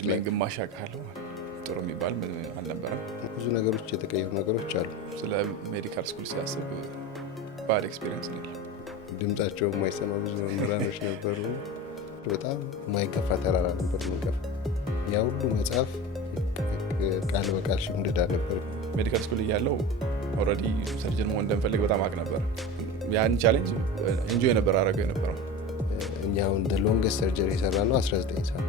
የእድሜን ግማሽ አውቃለሁ። ጥሩ የሚባል አልነበረም። ብዙ ነገሮች የተቀየሩ ነገሮች አሉ። ስለ ሜዲካል ስኩል ሲያስብ ባድ ኤክስፒሪየንስ ነው። ድምጻቸው የማይሰማ ብዙ መምህራኖች ነበሩ። በጣም የማይገፋ ተራራ ነበር የምንገፋ። ያ ሁሉ መጽሐፍ ቃል በቃል ሽምድዳ ነበር። ሜዲካል ስኩል እያለው ኦልሬዲ ሰርጅን መሆን እንደምፈልግ በጣም አውቅ ነበር። ያን ቻሌንጅ ኢንጆይ ነበር አደረገው የነበረው። እኛ አሁን ሎንገስት ሰርጀሪ የሰራ ነው 19 ሰዓት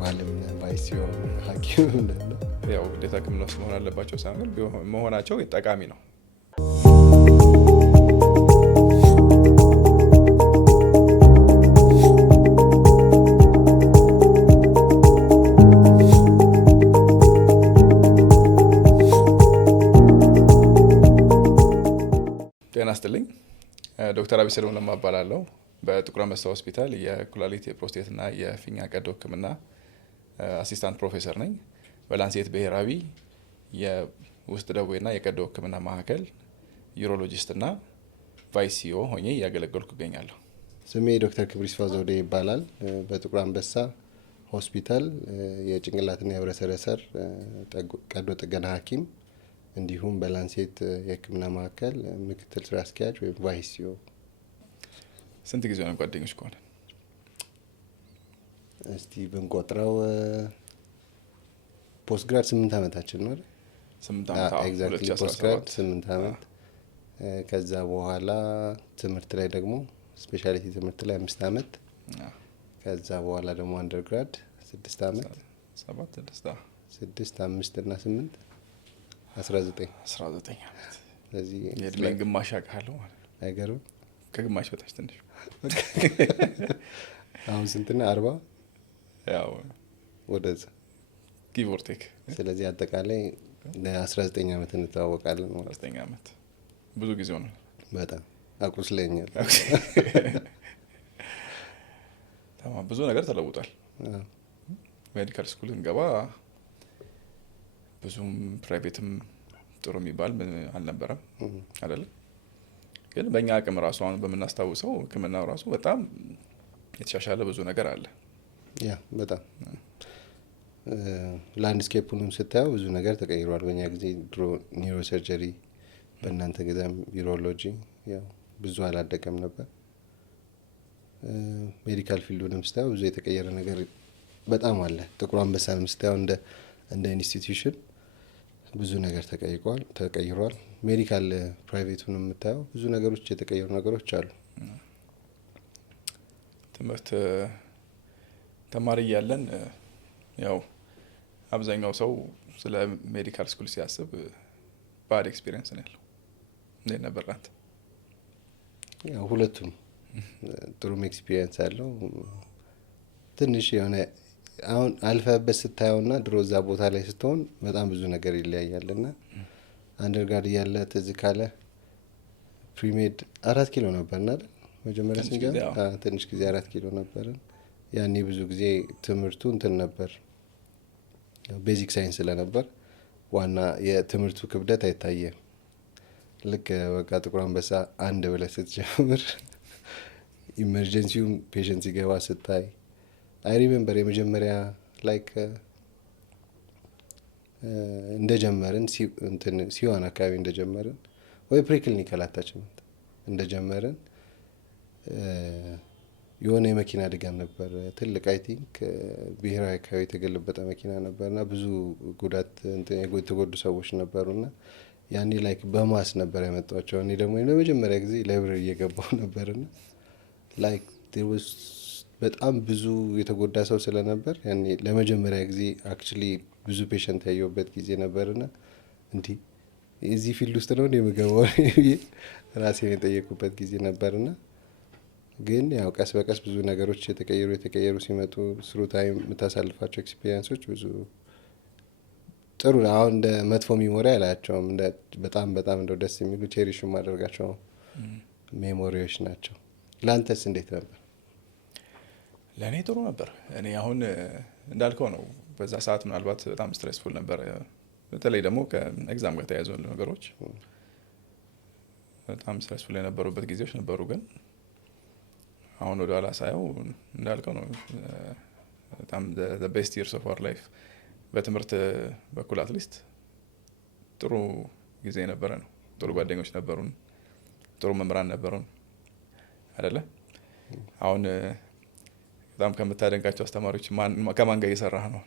ባለም ባይሲዮ ሐኪም ነው። ያው ግዴታ ሕክምና ውስጥ መሆን አለባቸው ሳይሆን መሆናቸው ጠቃሚ ነው። ጤና ይስጥልኝ። ዶክተር አብይ ሰለሞን ለማ እባላለሁ። በጥቁር አንበሳ ሆስፒታል የኩላሊት የፕሮስቴትና የፊኛ ቀዶ ሕክምና አሲስታንት ፕሮፌሰር ነኝ። በላንሴት ብሔራዊ የውስጥ ደዌና የቀዶ ሕክምና ማዕከል ዩሮሎጂስትና ቫይስ ሲኦ ሆኜ እያገለገልኩ እገኛለሁ። ስሜ ዶክተር ክብሪስፋ ዘውዴ ይባላል። በጥቁር አንበሳ ሆስፒታል የጭንቅላትና የህብረሰረሰር ቀዶ ጥገና ሐኪም እንዲሁም በላንሴት የህክምና ማዕከል ምክትል ስራ አስኪያጅ ወይም ቫይስ ሲኦ። ስንት ጊዜ ነው ጓደኞች ከሆነ? እስቲ ብንቆጥረው ፖስትግራድ 8 ዓመታችን ነው አይደል? 8 ዓመት። ኤግዛክትሊ ፖስትግራድ 8 ዓመት። ከዛ በኋላ ትምህርት ላይ ደግሞ ስፔሻሊቲ ትምህርት ላይ 5 ዓመት። ከዛ በኋላ ደግሞ አንደርግራድ 6 ዓመት። 6 5 እና 8 19 ዓመት። ስለዚህ የእድሜን ግማሽ አውቃለሁ ማለት ነው። አይገርም? ከግማሽ በታች ትንሽ። አሁን ስንትና 40 ያው ወደዛ ጊቭ ኦር ቴክ። ስለዚህ አጠቃላይ ለ19 ዓመት እንተዋወቃለን ማለት 19 ዓመት ብዙ ጊዜ ነው። በጣም አቁስለኛል። ተማም ብዙ ነገር ተለውጧል። ሜዲካል ስኩል እንገባ ብዙም ፕራይቬትም ጥሩ የሚባል አልነበረም አይደል? ግን በእኛ አቅም ራሱ አሁን በምናስታውሰው ሕክምናው ራሱ በጣም የተሻሻለ ብዙ ነገር አለ። ያ በጣም ላንድስኬፑንም ስታየው ብዙ ነገር ተቀይሯል። በእኛ ጊዜ ድሮ ኒውሮ ሰርጀሪ፣ በእናንተ ጊዜም ዩሮሎጂ ያው ብዙ አላደገም ነበር። ሜዲካል ፊልዱንም ስታየው ብዙ የተቀየረ ነገር በጣም አለ። ጥቁር አንበሳንም ስታየው እንደ ኢንስቲትዩሽን ብዙ ነገር ተቀይሯል። ሜዲካል ፕራይቬቱን የምታየው ብዙ ነገሮች የተቀየሩ ነገሮች አሉ። ትምህርት ተማሪ እያለን ያው አብዛኛው ሰው ስለ ሜዲካል ስኩል ሲያስብ ባድ ኤክስፒሪየንስ ነው ያለው። እንዴት ነበር አንተ? ያው ሁለቱም ጥሩም ኤክስፒሪየንስ አለው። ትንሽ የሆነ አሁን አልፈበት ስታየውና ድሮ እዛ ቦታ ላይ ስትሆን በጣም ብዙ ነገር ይለያያልና አንደርጋርድ እያለ ትዝ ካለ ፕሪሜድ 4 ኪሎ ነበርና አይደል? መጀመሪያ ስንጀምር ትንሽ ጊዜ 4 ኪሎ ነበርን። ያኔ ብዙ ጊዜ ትምህርቱ እንትን ነበር፣ ቤዚክ ሳይንስ ስለነበር ዋና የትምህርቱ ክብደት አይታየም። ልክ በቃ ጥቁር አንበሳ 1 ብለህ ስትጀምር ኢመርጀንሲውን ፔሸንት ሲገባ ስታይ አይ ሪሜምበር የመጀመሪያ ላይክ እንደጀመርን ሲሆን አካባቢ እንደጀመርን ወይ ፕሪክሊኒካል አታችመንት እንደጀመርን የሆነ የመኪና አደጋ ነበር። ትልቅ አይ ቲንክ ብሔራዊ አካባቢ የተገለበጠ መኪና ነበርና ብዙ ጉዳት የተጎዱ ሰዎች ነበሩና ያኔ ላይክ በማስ ነበር ያመጣቸው። እኔ ደግሞ ለመጀመሪያ ጊዜ ላይብረሪ እየገባሁ ነበርና ላይክ በጣም ብዙ የተጎዳ ሰው ስለነበር ያኔ ለመጀመሪያ ጊዜ አክቹሊ ብዙ ፔሸንት ያየሁበት ጊዜ ነበርና እንዲህ እዚህ ፊልድ ውስጥ ነው የምገባው ራሴን የጠየቁበት ጊዜ ነበርና ግን ያው ቀስ በቀስ ብዙ ነገሮች የተቀየሩ ሲመጡ ስሩ ታይም የምታሳልፋቸው ኤክስፒሪየንሶች ብዙ ጥሩ ነው። አሁን እንደ መጥፎ ሚሞሪ አላያቸውም። እንደ በጣም እንደው ደስ የሚሉ ቼሪሽ ማድረጋቸው ሜሞሪዎች ናቸው። ላንተስ እንዴት ነበር? ለእኔ ጥሩ ነበር። እኔ አሁን እንዳልከው ነው። በዛ ሰዓት ምናልባት በጣም ስትሬስፉል ነበር። በተለይ ደግሞ ከኤግዛም ጋር ተያይዘው ነገሮች በጣም ስትሬስፉል የነበሩበት ጊዜዎች ነበሩ። ግን አሁን ወደ ኋላ ሳየው እንዳልከው ነው በጣም ቤስት ይርስ ኦፍ አወር ላይፍ በትምህርት በኩል አትሊስት ጥሩ ጊዜ ነበረ ነው። ጥሩ ጓደኞች ነበሩን፣ ጥሩ መምህራን ነበሩን አይደለ? አሁን በጣም ከምታደንቃቸው አስተማሪዎች ከማን ጋር እየሰራህ ነው?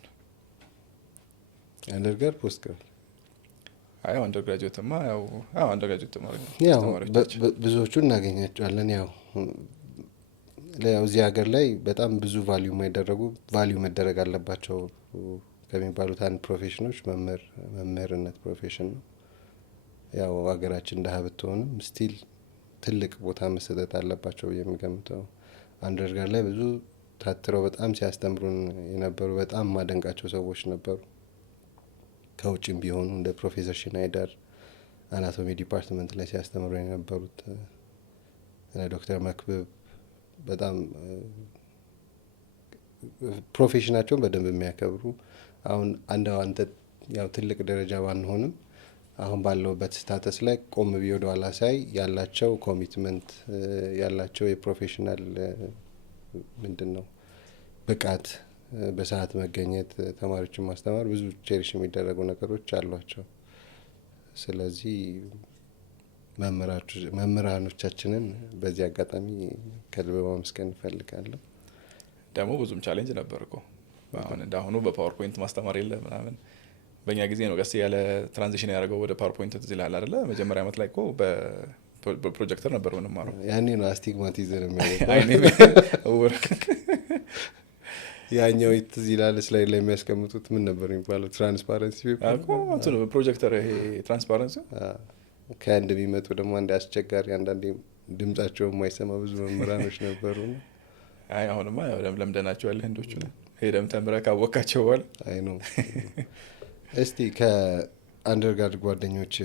አንደርጋር ፖስት ግራድ? አይ አንደርግራጁዌትማ ያው አንደርግራጁዌት ብዙዎቹ እናገኛቸዋለን። ያው እዚህ ሀገር ላይ በጣም ብዙ ቫሊዩ መደረግ አለባቸው ከሚባሉት አንድ ፕሮፌሽኖች መምህርነት ፕሮፌሽን ነው። ያው ሀገራችን እንደሀ ብትሆንም ስቲል ትልቅ ቦታ መሰጠት አለባቸው ብዬ የምገምተው። አንደርጋር ላይ ብዙ ታትረው በጣም ሲያስተምሩን የነበሩ በጣም ማደንቃቸው ሰዎች ነበሩ። ከውጭም ቢሆኑ እንደ ፕሮፌሰር ሽናይደር አናቶሚ ዲፓርትመንት ላይ ሲያስተምሩ የነበሩት ዶክተር መክብብ በጣም ፕሮፌሽናቸውን በደንብ የሚያከብሩ አሁን አንተ ያው ትልቅ ደረጃ ባንሆንም አሁን ባለውበት ስታተስ ላይ ቆም ብዬ ወደ ኋላ ሳይ ያላቸው ኮሚትመንት ያላቸው የፕሮፌሽናል ምንድነው ብቃት፣ በሰዓት መገኘት፣ ተማሪዎችን ማስተማር ብዙ ቼሪሽ የሚደረጉ ነገሮች አሏቸው። ስለዚህ መምህራኖቻችንን በዚህ አጋጣሚ ከልብ ማመስገን እንፈልጋለን። ደግሞ ብዙም ቻሌንጅ ነበር እኮ አሁን እንዳሁኑ በፓወርፖይንት ማስተማር የለ ምናምን። በእኛ ጊዜ ነው ቀስ ያለ ትራንዚሽን ያደረገው ወደ ፓወርፖይንት ትዝ ይልሃል አይደለ? መጀመሪያ ዓመት ላይ እኮ በፕሮጀክተር ነበር ምንማረው። ያኔ ነው አስቲግማቲዝም የሚያደርገው። ያኛው ትዝ ይላል ስላይድ ላይ የሚያስቀምጡት ምን ነበር የሚባለው? ትራንስፓረንሲ ፕሮጀክተር። ይሄ ትራንስፓረንሲ ከአንድ የሚመጡ ደግሞ አንድ አስቸጋሪ አንዳንዴ ድምጻቸው የማይሰማ ብዙ መምህራኖች ነበሩ። አይ አሁንማ ለምደናቸዋል ህንዶቹ ሄደም ተምረህ ካወቃቸው በኋላ አይ ነው። እስቲ ከአንደርጋርድ ጓደኞች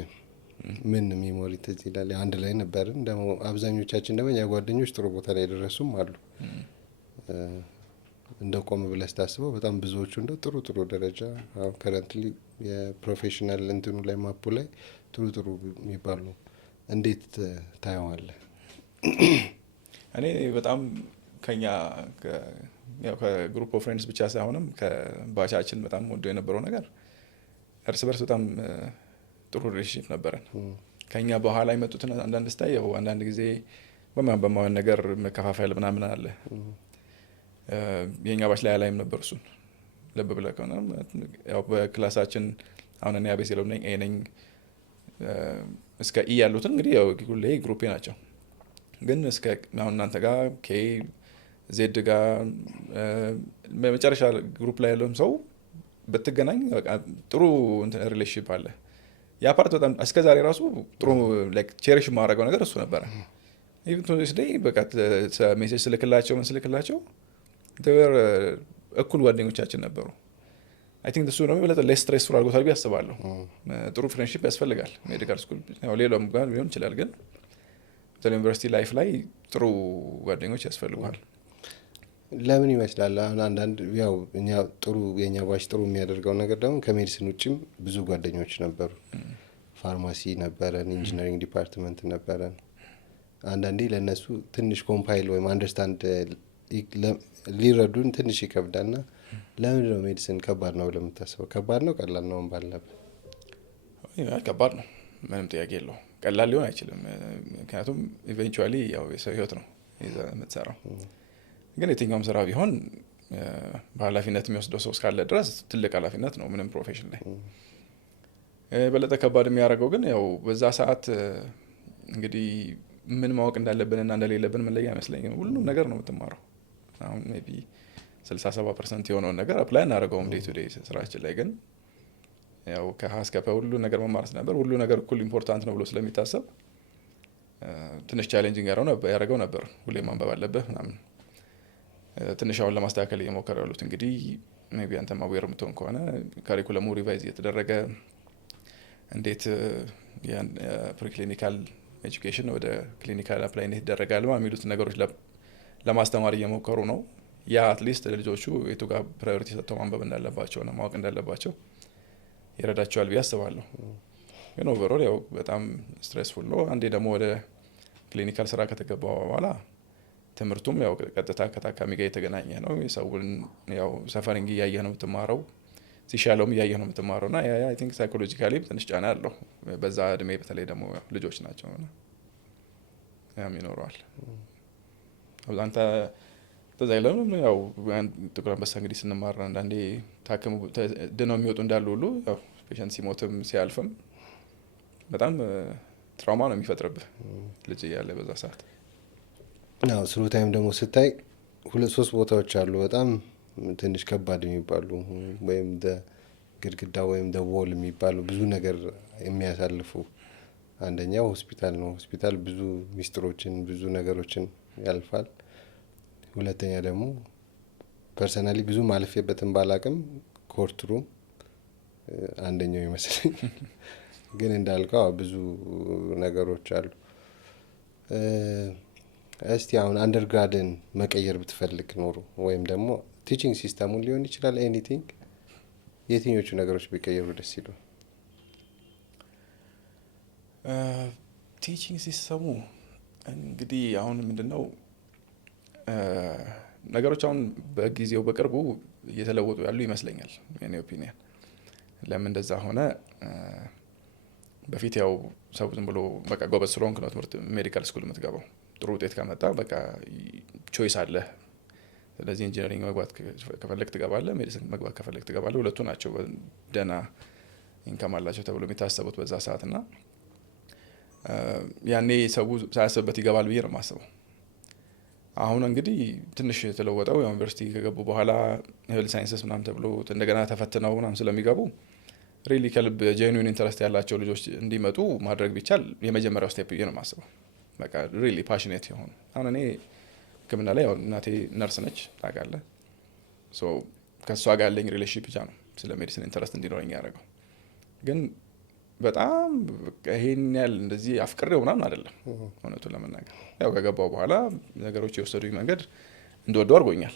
ምን ሚሞሪ ትዝ ይላል? አንድ ላይ ነበርን ደግሞ አብዛኞቻችን ደግሞ ያ ጓደኞች ጥሩ ቦታ ላይ ደረሱም አሉ። እንደው ቆም ብለህ ስታስበው በጣም ብዙዎቹ እንደው ጥሩ ደረጃ አሁን ከረንትሊ የፕሮፌሽናል እንትኑ ላይ ማፑ ላይ ጥሩ የሚባሉ እንዴት ታየዋለህ? እኔ በጣም ከኛ ከግሩፕ ኦፍ ፍሬንድስ ብቻ ሳይሆንም ከባቻችን በጣም ወዶ የነበረው ነገር እርስ በርስ በጣም ጥሩ ሪሌሽንሽፕ ነበረን። ከኛ በኋላ የመጡትን አንዳንድ ስታይ ያው አንዳንድ ጊዜ በማን ነገር መከፋፈል ምናምን አለ። የኛ ባች ላይ አላይም ነበር እሱን ልብ ብለህ ከሆነ ያው በክላሳችን አሁን እኔ አቤት የለው ነኝ ነኝ እስከ ኢ ያሉትን እንግዲህ ያው ሁሌ ግሩፔ ናቸው። ግን እስከ አሁን እናንተ ጋር ኬ ዜድ ጋር በመጨረሻ ግሩፕ ላይ ያለውም ሰው በትገናኝ ጥሩ ሪሌሽንሽፕ አለ። ያ ፓርት በጣም እስከ ዛሬ ራሱ ጥሩ ላይክ ቼሪሽ የማደርገው ነገር እሱ ነበረ። ኢቭን ቱ ዲስ ዴይ በቃ ሜሴጅ ስልክላቸው ተወር እኩል ጓደኞቻችን ነበሩ። አይ ቲንክ እሱ ደግሞ በለጠ ሌስ ስትሬስ አድርጎታል ብዬ አስባለሁ። ጥሩ ፍሬንድሺፕ ያስፈልጋል። ሜዲካል ስኩል ያው ሌላም ጋር ሊሆን ይችላል፣ ግን ዩኒቨርሲቲ ላይፍ ላይ ጥሩ ጓደኞች ያስፈልጋል። ለምን ይመስላል? አሁን አንዳንድ ያው እኛ የኛ ባች ጥሩ የሚያደርገው ነገር ደግሞ ከሜዲሲን ውጭም ብዙ ጓደኞች ነበሩ። ፋርማሲ ነበረን፣ ኢንጂነሪንግ ዲፓርትመንት ነበረን። አንዳንዴ ለነሱ ትንሽ ኮምፓይል ወይም አንደርስታንድ ሊረዱን ትንሽ ይከብዳልና ለምንድን ነው ሜዲሲን ከባድ ነው ብለህ የምታስበው? ከባድ ነው ቀላል ነው ባለበት? ከባድ ነው፣ ምንም ጥያቄ የለው። ቀላል ሊሆን አይችልም። ምክንያቱም ኢቨንቹዋሊ ያው የሰው ህይወት ነው የምትሰራው። ግን የትኛውም ስራ ቢሆን በኃላፊነት የሚወስደው ሰው እስካለ ድረስ ትልቅ ኃላፊነት ነው ምንም ፕሮፌሽን ላይ። በለጠ ከባድ የሚያደርገው ግን ያው በዛ ሰዓት እንግዲህ ምን ማወቅ እንዳለብንና እንደሌለብን መለያ አይመስለኝም። ሁሉም ነገር ነው የምትማረው። አሁን ሜይ ቢ 60-70% የሆነውን ነገር አፕላይ እናደርገውም ዴይ ቱ ዴይ ስራችን ላይ። ግን ያው ከሀስከፈ ሁሉ ነገር መማርስ ነበር። ሁሉ ነገር እኩል ኢምፖርታንት ነው ብሎ ስለሚታሰብ ትንሽ ቻሌንጂንግ ያደረገው ነበር። ሁሌ ማንበብ አለብህ ምናምን። ትንሽ አሁን ለማስተካከል እየሞከረ ያሉት እንግዲህ ሜይ ቢ አንተ ማዌር የምትሆን ከሆነ ካሪኩለሙ ሪቫይዝ እየተደረገ እንዴት ፕሪክሊኒካል ኤጁኬሽን ወደ ክሊኒካል አፕላይ እንዴት ይደረጋል የሚሉት ነገሮች ለማስተማር እየሞከሩ ነው። ያ አትሊስት ለልጆቹ የቱ ጋር ፕራዮሪቲ ሰጥተው ማንበብ እንዳለባቸው እና ማወቅ እንዳለባቸው ይረዳቸዋል ብዬ አስባለሁ። ግን ኦቨርኦል ያው በጣም ስትሬስፉል ነው። አንዴ ደግሞ ወደ ክሊኒካል ስራ ከተገባ በኋላ ትምህርቱም ያው ቀጥታ ከታካሚ ጋር የተገናኘ ነው። የሰውን ያው ሰፈሪንግ እያየህ ነው የምትማረው፣ ሲሻለውም እያየህ ነው የምትማረው እና አይ ቲንክ ሳይኮሎጂካሊ ትንሽ ጫና አለው። በዛ እድሜ በተለይ ደግሞ ልጆች ናቸው እና ያም ይኖረዋል። አንተ ተዛ ይለም ያው ጥቁር አንበሳ እንግዲህ ስንማር አንዳንዴ ታክሙ ድነው የሚወጡ እንዳሉ ሁሉ ያው ፔሸንት ሲሞትም ሲያልፍም በጣም ትራውማ ነው የሚፈጥርብህ ልጅ እያለ በዛ ሰዓት። አዎ ስሩ ታይም ደግሞ ስታይ 2-3 ቦታዎች አሉ በጣም ትንሽ ከባድ የሚባሉ ወይም ግድግዳ ወይም ወል የሚባሉ ብዙ ነገር የሚያሳልፉ። አንደኛው ሆስፒታል ነው። ሆስፒታል ብዙ ሚስጥሮችን ብዙ ነገሮችን ያልፋል። ሁለተኛ ደግሞ ፐርሰናሊ ብዙ ማለፌበትን ባላቅም ኮርትሩም አንደኛው ይመስለኝ ግን እንዳልከው ብዙ ነገሮች አሉ። እስቲ አሁን አንደርግራድን መቀየር ብትፈልግ ኖሮ ወይም ደግሞ ቲቺንግ ሲስተሙን ሊሆን ይችላል ኤኒቲንግ የትኞቹ ነገሮች ቢቀየሩ ደስ ይሉ? ቲቺንግ ሲስተሙ እንግዲህ አሁን ምንድነው ነገሮች አሁን በጊዜው በቅርቡ እየተለወጡ ያሉ ይመስለኛል የኔ ኦፒኒየን። ለምን እንደዛ ሆነ? በፊት ያው ሰው ዝም ብሎ በቃ ጎበዝ ስለሆንክ ነው ትምህርት ሜዲካል ስኩል የምትገባው። ጥሩ ውጤት ካመጣ በቃ ቾይስ አለ። ስለዚህ ኢንጂነሪንግ መግባት ከፈለክ ትገባለህ፣ ሜዲሲን መግባት ከፈለክ ትገባለህ። ሁለቱ ናቸው ደና ኢንካም አላቸው ተብሎ የሚታሰቡት በዛ ሰዓት እና ያኔ ሰው ሳያስብበት ይገባል ብዬ ነው የማስበው። አሁን እንግዲህ ትንሽ የተለወጠው ዩኒቨርሲቲ ከገቡ በኋላ ሄልዝ ሳይንስስ ምናምን ተብሎ እንደገና ተፈትነው ምናምን ስለሚገቡ ሪሊ ከልብ ጄኑዊን ኢንተረስት ያላቸው ልጆች እንዲመጡ ማድረግ ቢቻል የመጀመሪያው ስቴፕ ብዬ ነው የማስበው። በቃ ሪሊ ፓሽኔት የሆኑ አሁን እኔ ሕክምና ላይ ያው እናቴ ነርስ ነች ታውቃለህ። ሶ ከሷ ጋር ያለኝ ሪሌሽንሺፕ ብቻ ነው ስለ ሜዲሲን ኢንተረስት እንዲኖረኝ ያደረገው። ግን በጣም ይሄን ያህል እንደዚህ አፍቅሬው ምናምን አይደለም እውነቱን ለመናገር። ያው ከገባው በኋላ ነገሮች የወሰዱኝ መንገድ እንደወደው አድርጎኛል።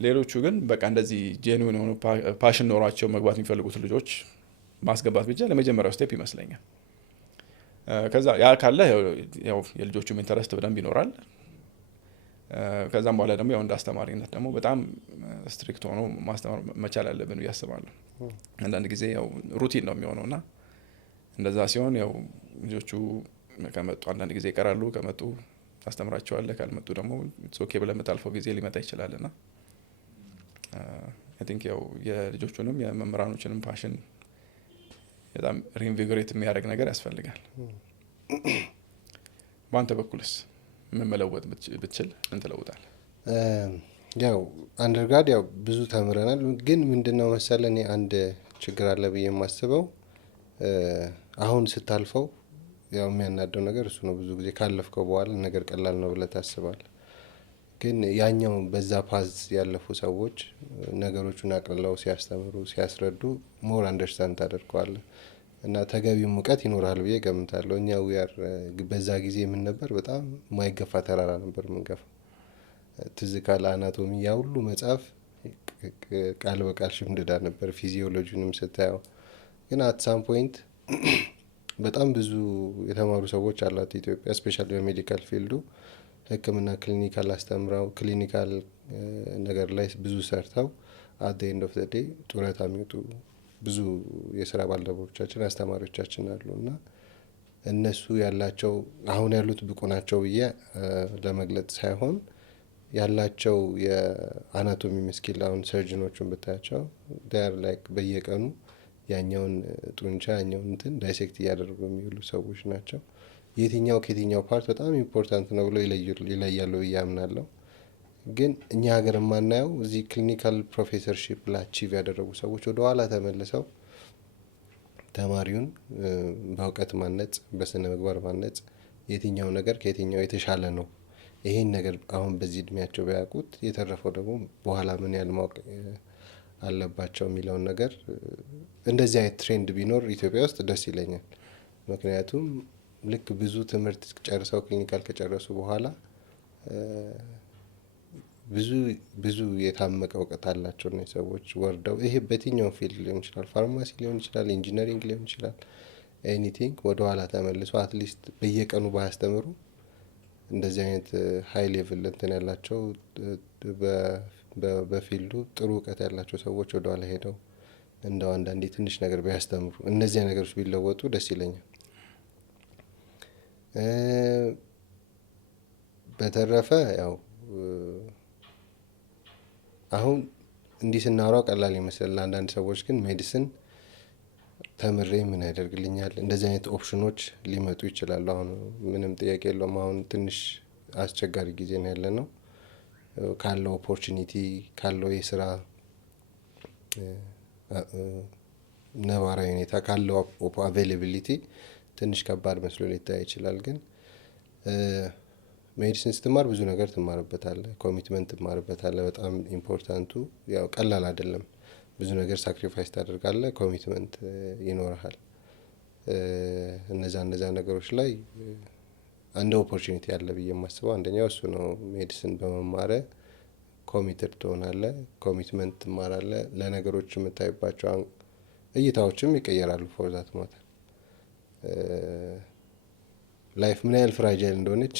ሌሎቹ ግን በቃ እንደዚህ ጄኑዊን የሆኑ ፓሽን ኖሯቸው መግባት የሚፈልጉት ልጆች ማስገባት ብቻ ለመጀመሪያው ስቴፕ ይመስለኛል። ከዛ ያ ካለ ያው የልጆቹም ኢንተረስት በደንብ ይኖራል። ከዛም በኋላ ደግሞ ያው እንደ አስተማሪነት ደግሞ በጣም ስትሪክት ሆኖ ማስተማር መቻል አለብን ብዬ አስባለሁ። አንዳንድ ጊዜ ያው ሩቲን ነው የሚሆነውና እንደዛ ሲሆን ያው ልጆቹ ከመጡ አንዳንድ ጊዜ ይቀራሉ፣ ከመጡ ታስተምራቸዋለህ፣ ካልመጡ ደግሞ ኦኬ ብለህ የምታልፈው ጊዜ ሊመጣ ይችላልና አይ ቲንክ ያው የልጆቹንም የመምህራኖችንም ፓሽን በጣም ሪኢንቪጎሬት የሚያደርግ ነገር ያስፈልጋል። በአንተ በኩልስ ምን መለወጥ ብትችል ምን ትለውጣለህ? ያው አንደርግራድ ያው ብዙ ተምረናል። ግን ምንድነው መሰለህ እኔ አንድ ችግር አለ ብዬ የማስበው አሁን ስታልፈው ያው የሚያናደው ነገር እሱ ነው። ብዙ ጊዜ ካለፍከው በኋላ ነገር ቀላል ነው ብለህ ታስባለህ። ግን ያኛው በዛ ፓዝ ያለፉ ሰዎች ነገሮቹን አቅልለው ሲያስተምሩ ሲያስረዱ ሞር አንደርስታንድ ታደርገዋለህ እና ተገቢው ሙቀት ይኖራል ብዬ ገምታለሁ። እኛ በዛ ጊዜ ምን ነበር በጣም ማይገፋ ተራራ ነበር ምንገፋው። ትዝ ካለ አናቶሚ ያ ሁሉ መጽሐፍ ቃል በቃል ሽምድዳ ነበር። ፊዚዮሎጂንም ስታየው ግን አት ሳም ፖይንት በጣም ብዙ የተማሩ ሰዎች አሏት ኢትዮጵያ ስፔሻሊ በሜዲካል ፊልዱ ሕክምና ክሊኒካል አስተምረው ክሊኒካል ነገር ላይ ብዙ ሰርተው አት ኤንድ ኦፍ ዘ ዴይ ጡረታ የሚወጡ ብዙ የስራ ባልደረቦቻችን አስተማሪዎቻችን አሉ እና እነሱ ያላቸው አሁን ያሉት ብቁ ናቸው ብዬ ለመግለጽ ሳይሆን ያላቸው የአናቶሚ ስኪል አሁን ሰርጅኖቹን ብታያቸው ዳር ላይክ በየቀኑ ያኛውን ጡንቻ ያኛውን እንትን ዳይሴክት እያደረጉ የሚውሉ ሰዎች ናቸው። የትኛው ከየትኛው ፓርት በጣም ኢምፖርታንት ነው ብሎ ይለያሉ ብዬ አምናለሁ። ግን እኛ ሀገር የማናየው እዚህ ክሊኒካል ፕሮፌሰርሺፕ ላቺቭ ያደረጉ ሰዎች ወደ ኋላ ተመልሰው ተማሪውን በእውቀት ማነጽ በስነ ምግባር ማነጽ የትኛው ነገር ከየትኛው የተሻለ ነው ይሄን ነገር አሁን በዚህ እድሜያቸው ቢያውቁት የተረፈው ደግሞ በኋላ ምን ያህል ማወቅ አለባቸው የሚለውን ነገር እንደዚህ አይነት ትሬንድ ቢኖር ኢትዮጵያ ውስጥ ደስ ይለኛል። ምክንያቱም ልክ ብዙ ትምህርት ጨርሰው ክሊኒካል ከጨረሱ በኋላ ብዙ የታመቀ እውቀት አላቸው ነው ሰዎች ወርደው ይሄ በየትኛው ፊልድ ሊሆን ይችላል፣ ፋርማሲ ሊሆን ይችላል፣ ኢንጂነሪንግ ሊሆን ይችላል፣ ኤኒቲንግ ወደ ኋላ ተመልሶ አትሊስት በየቀኑ ባያስተምሩ እንደዚህ አይነት ሀይ ሌቭል እንትን ያላቸው በፊልዱ ጥሩ እውቀት ያላቸው ሰዎች ወደኋላ ሄደው እንደው አንዳንዴ ትንሽ ነገር ቢያስተምሩ እነዚያ ነገሮች ቢለወጡ ደስ ይለኛል። በተረፈ ያው አሁን እንዲህ ስናወራው ቀላል ይመስላል ለአንዳንድ ሰዎች፣ ግን ሜዲሲን ተምሬ ምን ያደርግልኛል? እንደዚህ አይነት ኦፕሽኖች ሊመጡ ይችላሉ። አሁን ምንም ጥያቄ የለውም። አሁን ትንሽ አስቸጋሪ ጊዜ ነው ያለ ነው። ካለው ኦፖርቹኒቲ ካለው የስራ ነባራዊ ሁኔታ ካለው አቬይላቢሊቲ ትንሽ ከባድ መስሎ ሊታይ ይችላል። ግን ሜዲሲን ስትማር ብዙ ነገር ትማርበታለህ፣ ኮሚትመንት ትማርበታለህ። በጣም ኢምፖርታንቱ ያው ቀላል አይደለም። ብዙ ነገር ሳክሪፋይስ ታደርጋለህ፣ ኮሚትመንት ይኖርሃል። እነዛ ነገሮች ላይ አንድ ኦፖርቹኒቲ ያለ ብዬ የማስበው አንደኛው እሱ ነው። ሜዲሲን በመማረ ኮሚትድ ትሆናለህ፣ ኮሚትመንት ትማራለህ። ለነገሮች የምታይባቸው እይታዎችም ይቀየራሉ። ፎርዛት ማተር ላይፍ ምን ያህል ፍራጃይል እንደሆነች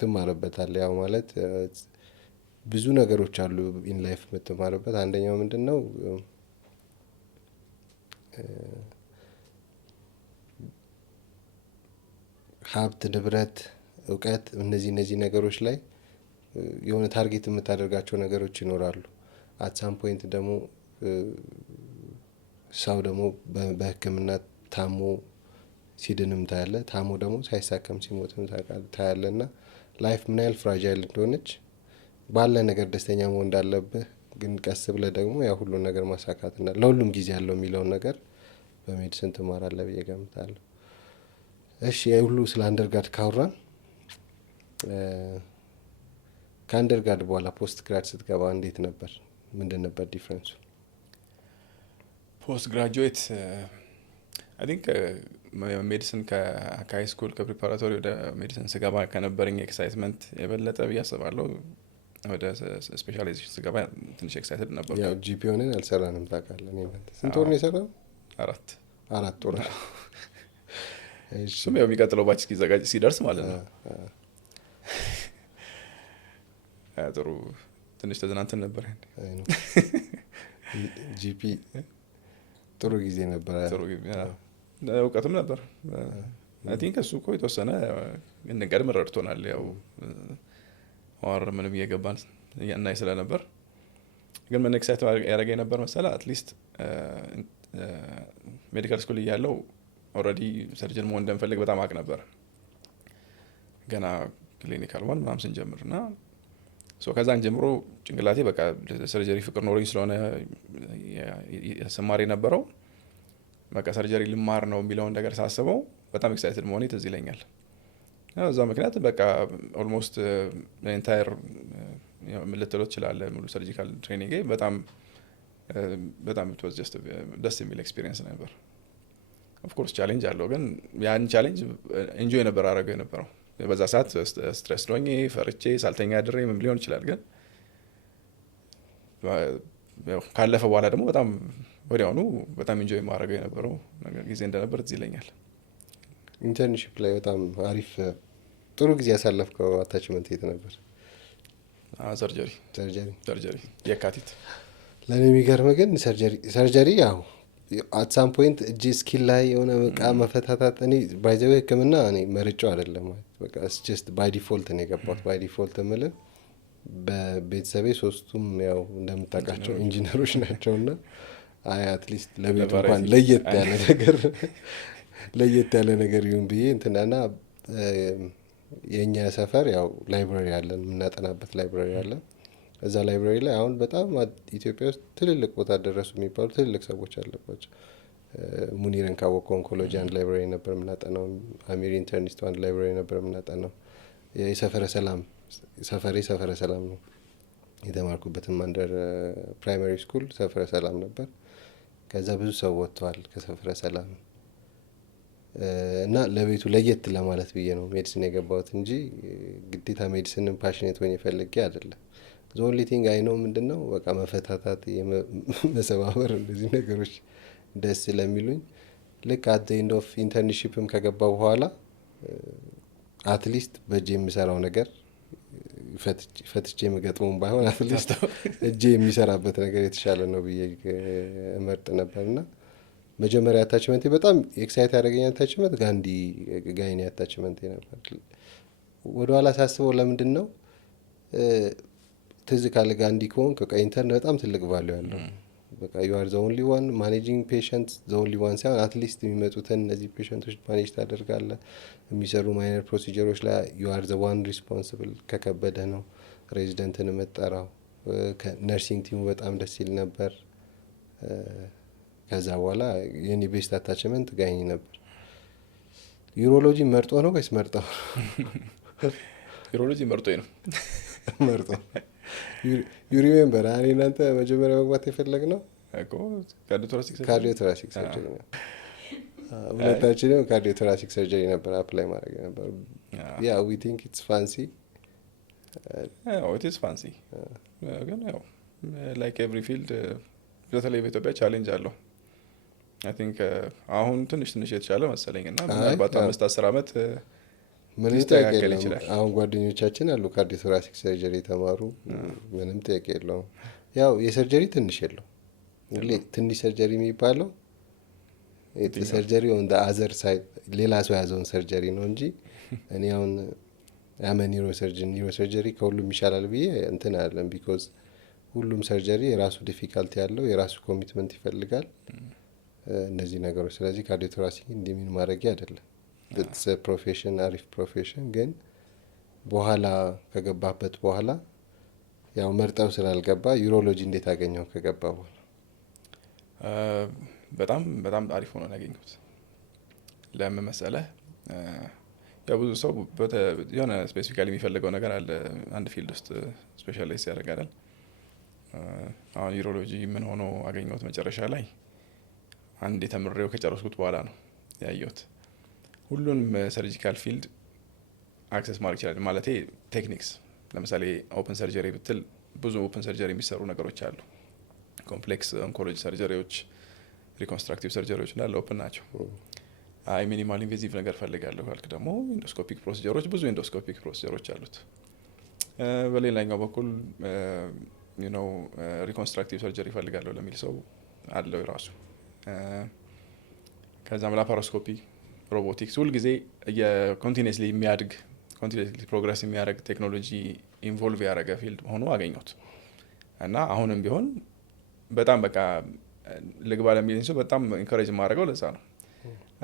ትማርበታለህ። ያው ማለት ብዙ ነገሮች አሉ ኢን ላይፍ የምትማርበት። አንደኛው ምንድን ነው? ሀብት፣ ንብረት፣ እውቀት እነዚህ ነገሮች ላይ የሆነ ታርጌት የምታደርጋቸው ነገሮች ይኖራሉ። አትሳም ፖይንት ደግሞ ሰው ደግሞ በሕክምና ታሞ ሲድንም ታያለ፣ ታሞ ደግሞ ሳይሳከም ሲሞትም ታያለ። እና ላይፍ ምን ያህል ፍራጃይል እንደሆነች ባለ ነገር ደስተኛ መሆን እንዳለብህ፣ ግን ቀስ ብለህ ደግሞ ያ ሁሉን ነገር ማሳካትና ለሁሉም ጊዜ ያለው የሚለውን ነገር በሜዲሲን ትማራለህ ብዬ ገምታለሁ። እሺ ሁሉ ስለ አንደርጋድ ካወራን ከአንደርጋድ በኋላ ፖስት ግራድ ስትገባ እንዴት ነበር? ምንድን ነበር ዲፍረንሱ? ፖስት ግራጁዌት አይ ቲንክ ሜዲሲን ከሀይ ስኩል ከፕሪፓራቶሪ ወደ ሜዲሲን ስገባ ከነበረኝ ኤክሳይትመንት የበለጠ ብዬ አስባለሁ ወደ ስፔሻላይዜሽን ስገባ ትንሽ ኤክሳይትድ ነበር። ያው ጂፒ ሆነን አልሰራንም ታውቃለህ። ስንት ወር ነው የሰራነው? 4 ወር። እሱም ያው የሚቀጥለው ባች እስኪዘጋጅ ሲደርስ ማለት ነው። ጥሩ ትንሽ ተዝናንተን ነበር። ጂፒ ጥሩ ጊዜ ነበር። እውቀትም ነበር። አይ ቲንክ እሱ እኮ የተወሰነ እንቀድም ረድቶናል። ያው ዋር ምንም እየገባን እናይ ስለነበር። ግን ምን ኤክሳይት ያደረገኝ ነበር መሰለህ? አትሊስት ሜዲካል ስኩል እያለው ኦልሬዲ ሰርጀን መሆን እንደምፈልግ በጣም አውቅ ነበር ገና ክሊኒካል ዋን ምናምን ስንጀምር እና ከዛን ጀምሮ ጭንቅላቴ በቃ ሰርጀሪ ፍቅር ኖሮኝ ስለሆነ ስማር የነበረው በቃ ሰርጀሪ ልማር ነው የሚለውን ነገር ሳስበው በጣም ኤክሳይትድ መሆኔ ትዝ ይለኛል። እዛ ምክንያት በቃ ኦልሞስት ኢንታየር ልትለው ትችላለህ ሙሉ ሰርጂካል ትሬኒንግ በጣም ደስ የሚል ኤክስፒሪየንስ ነበር። ኦፍኮርስ ቻሌንጅ አለው፣ ግን ያን ቻሌንጅ ኢንጆይ ነበር አደረገው የነበረው። በዛ ሰዓት ስትሬስ ዶኜ ፈርቼ ሳልተኛ ድሬ ምን ሊሆን ይችላል፣ ግን ካለፈ በኋላ ደግሞ በጣም ወዲያውኑ በጣም ኢንጆይ ማድረገው የነበረው ጊዜ እንደነበር ትዝ ይለኛል። ኢንተርንሺፕ ላይ በጣም አሪፍ ጥሩ ጊዜ ያሳለፍከው አታችመንት የት ነበር? ሰርጀሪ የካቲት። ለእኔ የሚገርም ግን ሰርጀሪ ያው አትሳም ፖይንት እጅ ስኪል ላይ የሆነ በቃ መፈታታት። እኔ ባይዘዌ ህክምና እኔ መርጫው አይደለም በቃ ጀስት ባይ ዲፎልት ነው የገባሁት። ባይ ዲፎልት የምልህ በቤተሰቤ ሶስቱም ያው እንደምታውቃቸው ኢንጂነሮች ናቸው እና አይ አትሊስት ለቤቱ እንኳን ለየት ያለ ነገር ይሁን ብዬ እንትናና የእኛ ሰፈር ያው ላይብራሪ አለን፣ የምናጠናበት ላይብራሪ አለን። እዛ ላይብራሪ ላይ አሁን በጣም ኢትዮጵያ ውስጥ ትልልቅ ቦታ ደረሱ የሚባሉ ትልልቅ ሰዎች አለባቸው። ሙኒርን ካወቀው ኦንኮሎጂ አንድ ላይብራሪ ነበር የምናጠናው። አሚር ኢንተርኒስቱ አንድ ላይብራሪ ነበር የምናጠናው። የሰፈረ ሰላም ነው የተማርኩበትም አንደር ፕራይማሪ ስኩል ሰፈረ ሰላም ነበር። ከዛ ብዙ ሰው ወጥተዋል ከሰፈረ ሰላም እና ለቤቱ ለየት ለማለት ብዬ ነው ሜዲሲን የገባሁት እንጂ ግዴታ ሜዲሲንን ፓሽኔት ሆኜ ፈልጌ አይደለም። ዞንሊ ቲንግ አይ ነው ምንድነው በቃ መፈታታት፣ መሰባበር እንደዚህ ነገሮች ደስ ስለሚሉኝ ልክ አት ዘ ኤንድ ኦፍ ኢንተርንሺፕም ከገባ በኋላ አትሊስት በእጄ የሚሰራው ነገር ፈትቼ የምገጥሙም ባይሆን አትሊስት እጄ የሚሰራበት ነገር የተሻለ ነው ብዬ እመርጥ ነበር እና መጀመሪያ አታችመንቴ በጣም ኤክሳይት ያደረገኝ አታችመንት ጋይኒ አታችመንቴ ነበር። ወደኋላ ሳስበው ለምንድን ነው ትዝ ካለ ጋንዲ ከሆን ኢንተርን በጣም ትልቅ ቫልዩ ያለው በቃ ዩ አር ዘ ኦንሊ ዋን ማኔጂንግ ፔሸንት ዘ ኦንሊ ዋን ሳይሆን አትሊስት የሚመጡትን እነዚህ ፔሸንቶች ማኔጅ ታደርጋለህ። የሚሰሩ ማይነር ፕሮሲጀሮች ላይ ዩ አር ዘ ዋን ሪስፖንስብል። ከከበደ ነው ሬዚደንትን የምጠራው። ነርሲንግ ቲሙ በጣም ደስ ይል ነበር። ከዛ በኋላ የኔ ቤስት አታችመንት ጋይኒ ነበር። ዩሮሎጂ መርጦ ነው ወይስ መርጠው? ዩሮሎጂ መርጦኝ ነው። መርጦ ዩሪሜምበር እኔ እናንተ መጀመሪያ መግባት የፈለግ ነው ካርዲዮቶራሲክ ሰርጀሪ ነው። ሁለታችንም ካርዲዮቶራሲክ ሰርጀሪ ነበር አፕላይ ማድረግ ነበር። ያ ዊ ቲንክ ኢትስ ፋንሲ ኢትስ ፋንሲ ግን ያው ላይክ ኤቭሪ ፊልድ በተለይ በኢትዮጵያ ቻሌንጅ አለው። አይ ቲንክ አሁን ትንሽ የተሻለ መሰለኝ እና ምናልባት 5-10 ዓመት ምንም ጥያቄ የለውም። አሁን ጓደኞቻችን አሉ ካርዲዮቶራሲክ ሰርጀሪ የተማሩ ምንም ጥያቄ የለውም። ያው የሰርጀሪ ትንሽ የለው ትንሽ ሰርጀሪ የሚባለው ሰርጀሪ ኦን ዘ አዘር ሳይድ ሌላ ሰው ያዘውን ሰርጀሪ ነው እንጂ እኔ አሁን ኒውሮሰርጀሪ ከሁሉም ይሻላል ብዬ እንትን አይደለም። ቢኮዝ ሁሉም ሰርጀሪ የራሱ ዲፊካልቲ ያለው የራሱ ኮሚትመንት ይፈልጋል እነዚህ ነገሮች። ስለዚህ ካርዲዮቶራሲክ እንዲሚን ማድረግ አይደለም ፕሮፌሽን አሪፍ ፕሮፌሽን ግን በኋላ ከገባበት በኋላ ያው መርጠው ስላልገባ ዩሮሎጂ እንዴት አገኘው ከገባ በኋላ? በጣም አሪፍ ሆኖ ነው ያገኘሁት። ለምን መሰለህ ያው ብዙ ሰው የሆነ ስፔሲፊካሊ የሚፈልገው ነገር አለ አንድ ፊልድ ውስጥ ስፔሻላይዝ ያደርጋል። አሁን ዩሮሎጂ ምን ሆኖ አገኘሁት መጨረሻ ላይ አንድ የተምሬው ከጨረስኩት በኋላ ነው ያየሁት። ሁሉንም ሰርጂካል ፊልድ አክሰስ ማድረግ ይችላል። ማለቴ ቴክኒክስ ለምሳሌ ኦፕን ሰርጀሪ ብትል ብዙ ኦፕን ሰርጀሪ የሚሰሩ ነገሮች አሉ። ኮምፕሌክስ ኦንኮሎጂ ሰርጀሪዎች፣ ሪኮንስትራክቲቭ ሰርጀሪዎች እንዳለ ኦፕን ናቸው። አይ ሚኒማል ኢንቬዚቭ ነገር ፈልጋለሁ ካልክ ደግሞ ኢንዶስኮፒክ ፕሮሲጀሮች፣ ብዙ ኢንዶስኮፒክ ፕሮሲጀሮች አሉት። በሌላኛው በኩል ሪኮንስትራክቲቭ ሰርጀሪ ፈልጋለሁ ለሚል ሰው አለው የራሱ። ከዛም ላፓሮስኮፒ፣ ሮቦቲክስ ሁልጊዜ የኮንቲኒስሊ የሚያድግ ኮንቲኒስሊ ፕሮግረስ የሚያደርግ ቴክኖሎጂ ኢንቮልቭ ያደረገ ፊልድ ሆኖ አገኘሁት እና አሁንም ቢሆን በጣም በቃ ልግባ ለሚል ሰው በጣም ኢንካሬጅ የማደርገው ለዛ ነው።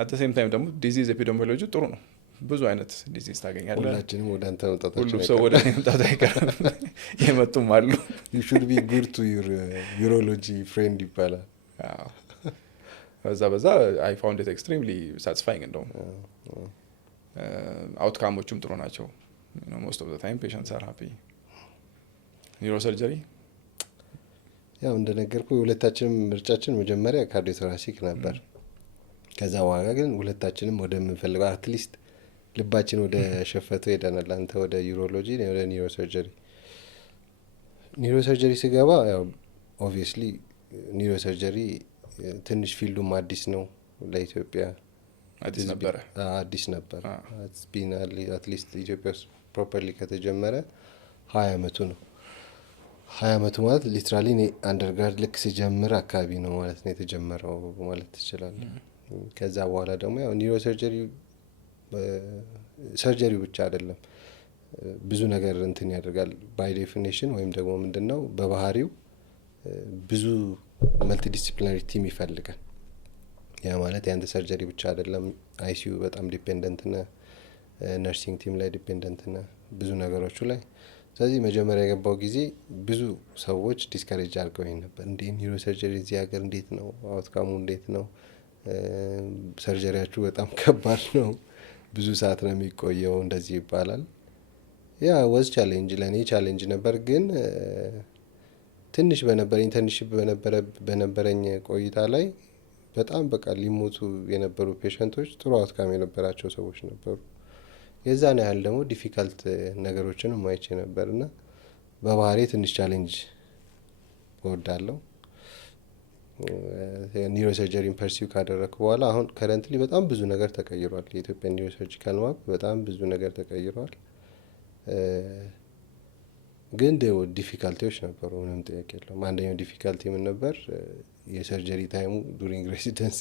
አት ሴም ታይም ደግሞ ዲዚዝ ኤፒዲሚዮሎጂ ጥሩ ነው። ብዙ አይነት ዲዚዝ ታገኛለህ። ሁላችንም ወደ አንተ መምጣታችን ሁሉም ሰው ወደ መምጣቱ አይቀርም። የመጡም አሉ። you should be good to your urology friend ይባላል። በዛ I found it extremely satisfying እንደውም አውትካሞቹም ጥሩ ናቸው። most of the time patients are happy። ኒውሮሰርጀሪ ያው እንደነገርኩ ሁለታችንም ምርጫችን መጀመሪያ ካርዲዮቶራሲክ ነበር። ከዛ በኋላ ግን ሁለታችንም ወደምንፈልገው አትሊስት ልባችን ወደ ሸፈተው ሄደናል። አንተ ወደ ዩሮሎጂ፣ እኔ ወደ ኒውሮሰርጀሪ ስገባ ያው ኦብቪየስሊ ኒውሮሰርጀሪ ትንሽ ፊልዱም አዲስ ነው ለኢትዮጵያ። አዲስ ነበር። አትሊስት ኢትዮጵያ ውስጥ ፕሮፐርሊ ከተጀመረ 20 አመቱ ነው። 20 አመቱ ማለት ሊትራሊ እኔ አንደርግራድ ልክ ሲጀምር አካባቢ ነው ማለት ነው የተጀመረው ማለት ትችላለህ። ከዛ በኋላ ደግሞ ያው ኒውሮሰርጀሪ ሰርጀሪው ብቻ አይደለም ብዙ ነገር እንትን ያደርጋል ባይ ዴፊኒሽን ወይም ደግሞ ምንድነው በባህሪው ብዙ መልቲዲሲፕሊናሪ ቲም ይፈልጋል። ያ ማለት ያንተ ሰርጀሪ ብቻ አይደለም። አይሲዩ በጣም ዲፔንደንት ነህ፣ ነርሲንግ ቲም ላይ ዲፔንደንት ነህ ብዙ ነገሮቹ ላይ። ስለዚህ መጀመሪያ የገባው ጊዜ ብዙ ሰዎች ዲስከሬጅ አድርገውኝ ነበር። እንዴ ኒውሮሰርጀሪ እዚህ ሀገር እንዴት ነው አውትካሙ እንዴት ነው? ሰርጀሪያችሁ በጣም ከባድ ነው፣ ብዙ ሰዓት ነው የሚቆየው እንደዚህ ይባላል። ያ ወዝ ቻሌንጅ ለእኔ ቻሌንጅ ነበር። ግን ትንሽ ኢንተርንሺፕ በነበረኝ ቆይታ ላይ በጣም በቃ ሊሞቱ የነበሩ ፔሸንቶች ጥሩ አውትካም የነበራቸው ሰዎች ነበሩ። የዛን ያህል ደግሞ ዲፊካልት ነገሮችንም ማይቼ ነበርና በባህሪ ትንሽ ቻሌንጅ እወዳለሁ። ኒውሮ ሰርጀሪን ፐርሲው ካደረግኩ በኋላ አሁን ከረንትሊ በጣም ብዙ ነገር ተቀይሯል። የኢትዮጵያ ኒውሮ ሰርጂካል ማፕ በጣም ብዙ ነገር ተቀይሯል። ግን ዲፊካልቲዎች ነበሩ፣ ምንም ጥያቄ የለውም። አንደኛው ዲፊካልቲ ምን ነበር? የሰርጀሪ ታይሙ ዱሪንግ ሬሲደንሲ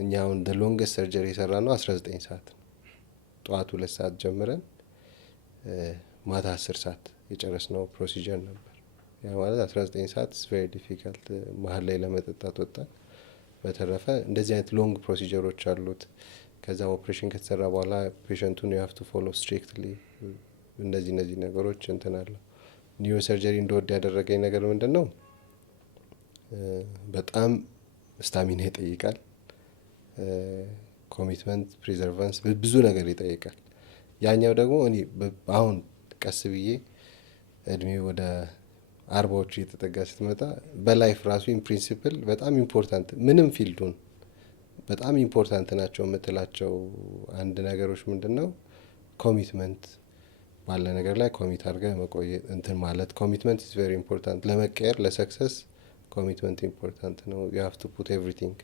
እኛ አሁን ሎንገስት ሰርጀሪ የሰራ ነው 19 ሰዓት ነው። ጠዋት 2 ሰዓት ጀምረን ማታ 10 ሰዓት የጨረስነው ፕሮሲጀር ነበር። ያ ማለት 19 ሰዓት ቬሪ ዲፊካልት። መሀል ላይ ለመጠጣት ወጣን። በተረፈ እንደዚህ አይነት ሎንግ ፕሮሲጀሮች አሉት። ከዛ ኦፕሬሽን ከተሰራ በኋላ ፔሸንቱን ዩ ሃቭ ቱ ፎሎ ስትሪክትሊ። እነዚህ ነገሮች እንትን አለው። ኒውሮ ሰርጀሪ እንደወድ ያደረገኝ ነገር ምንድን ነው? በጣም ስታሚና ይጠይቃል። ኮሚትመንት፣ ፕሪዘርቫንስ፣ ብዙ ነገር ይጠይቃል። ያኛው ደግሞ እኔ አሁን ቀስ ብዬ እድሜ ወደ 40ዎቹ እየተጠጋ ስትመጣ በላይፍ ራሱ ኢን ፕሪንሲፕል በጣም ኢምፖርታንት፣ ምንም ፊልዱን በጣም ኢምፖርታንት ናቸው የምትላቸው አንድ ነገሮች ምንድን ነው? ኮሚትመንት ባለ ነገር ላይ ኮሚት አድርገ መቆየት እንትን ማለት። ኮሚትመንት ኢዝ ቬሪ ኢምፖርታንት። ለመቀየር ለሰክሰስ ኮሚትመንት ኢምፖርታንት ነው። ዩ ሃቭ ቱ ፑት ኤቭሪቲንግ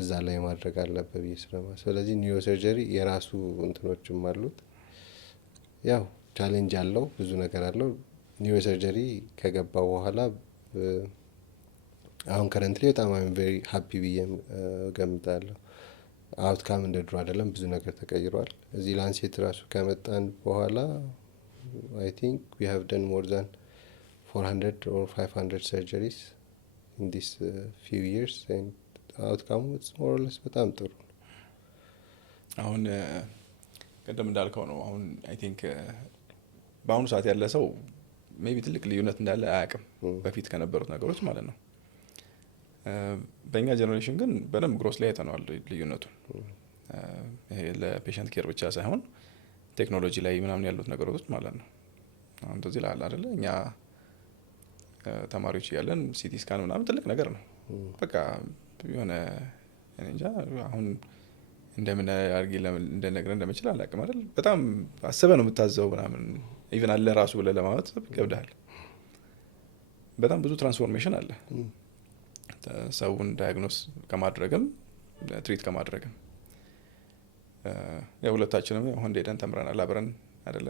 እዛ ላይ ማድረግ አለበት ብዬ ስለማስብ፣ ስለዚህ ኒውሮ ሰርጀሪ የራሱ እንትኖችም አሉት። ያው ቻሌንጅ አለው፣ ብዙ ነገር አለው። ኒውሮ ሰርጀሪ ከገባው በኋላ አሁን ከረንትሊ በጣም አይም ቬሪ ሀፒ ብዬ ገምታለሁ። አውትካም እንደ ድሮ አይደለም፣ ብዙ ነገር ተቀይሯል። እዚህ ላንሴት ራሱ ከመጣን በኋላ አይ ቲንክ ዊ ሃቭ ደን ሞር ዛን 400 or 500 surgeries in this few years and አውትካሙ ሞር ኦር ሌስ በጣም ጥሩ ነው። አሁን ቀደም እንዳልከው ነው። አሁን አይ ቲንክ በአሁኑ ሰዓት ያለ ሰው ሜቢ ትልቅ ልዩነት እንዳለ አያውቅም፣ በፊት ከነበሩት ነገሮች ማለት ነው። በእኛ ጀኔሬሽን ግን በደንብ ግሮስ ላይ አይተነዋል ልዩነቱን። ይሄ ለፔሸንት ኬር ብቻ ሳይሆን ቴክኖሎጂ ላይ ምናምን ያሉት ነገሮች ማለት ነው። አሁን እንደዚህ ላል አይደለ? እኛ ተማሪዎች እያለን ሲቲ ስካን ምናምን ትልቅ ነገር ነው። በቃ የሆነ እንጃ አሁን እንደምን አድርጌ እንደነገር እንደምችል አላውቅም አይደል? በጣም አስበህ ነው የምታዘው ምናምን ኢቭን አለ ራሱ ብለህ ለማለት ይከብዳል። በጣም ብዙ ትራንስፎርሜሽን አለ። ሰውን ዳያግኖስ ከማድረግም ትሪት ከማድረግም የሁለታችንም አሁን ሄደን ተምረናል አብረን አይደለ?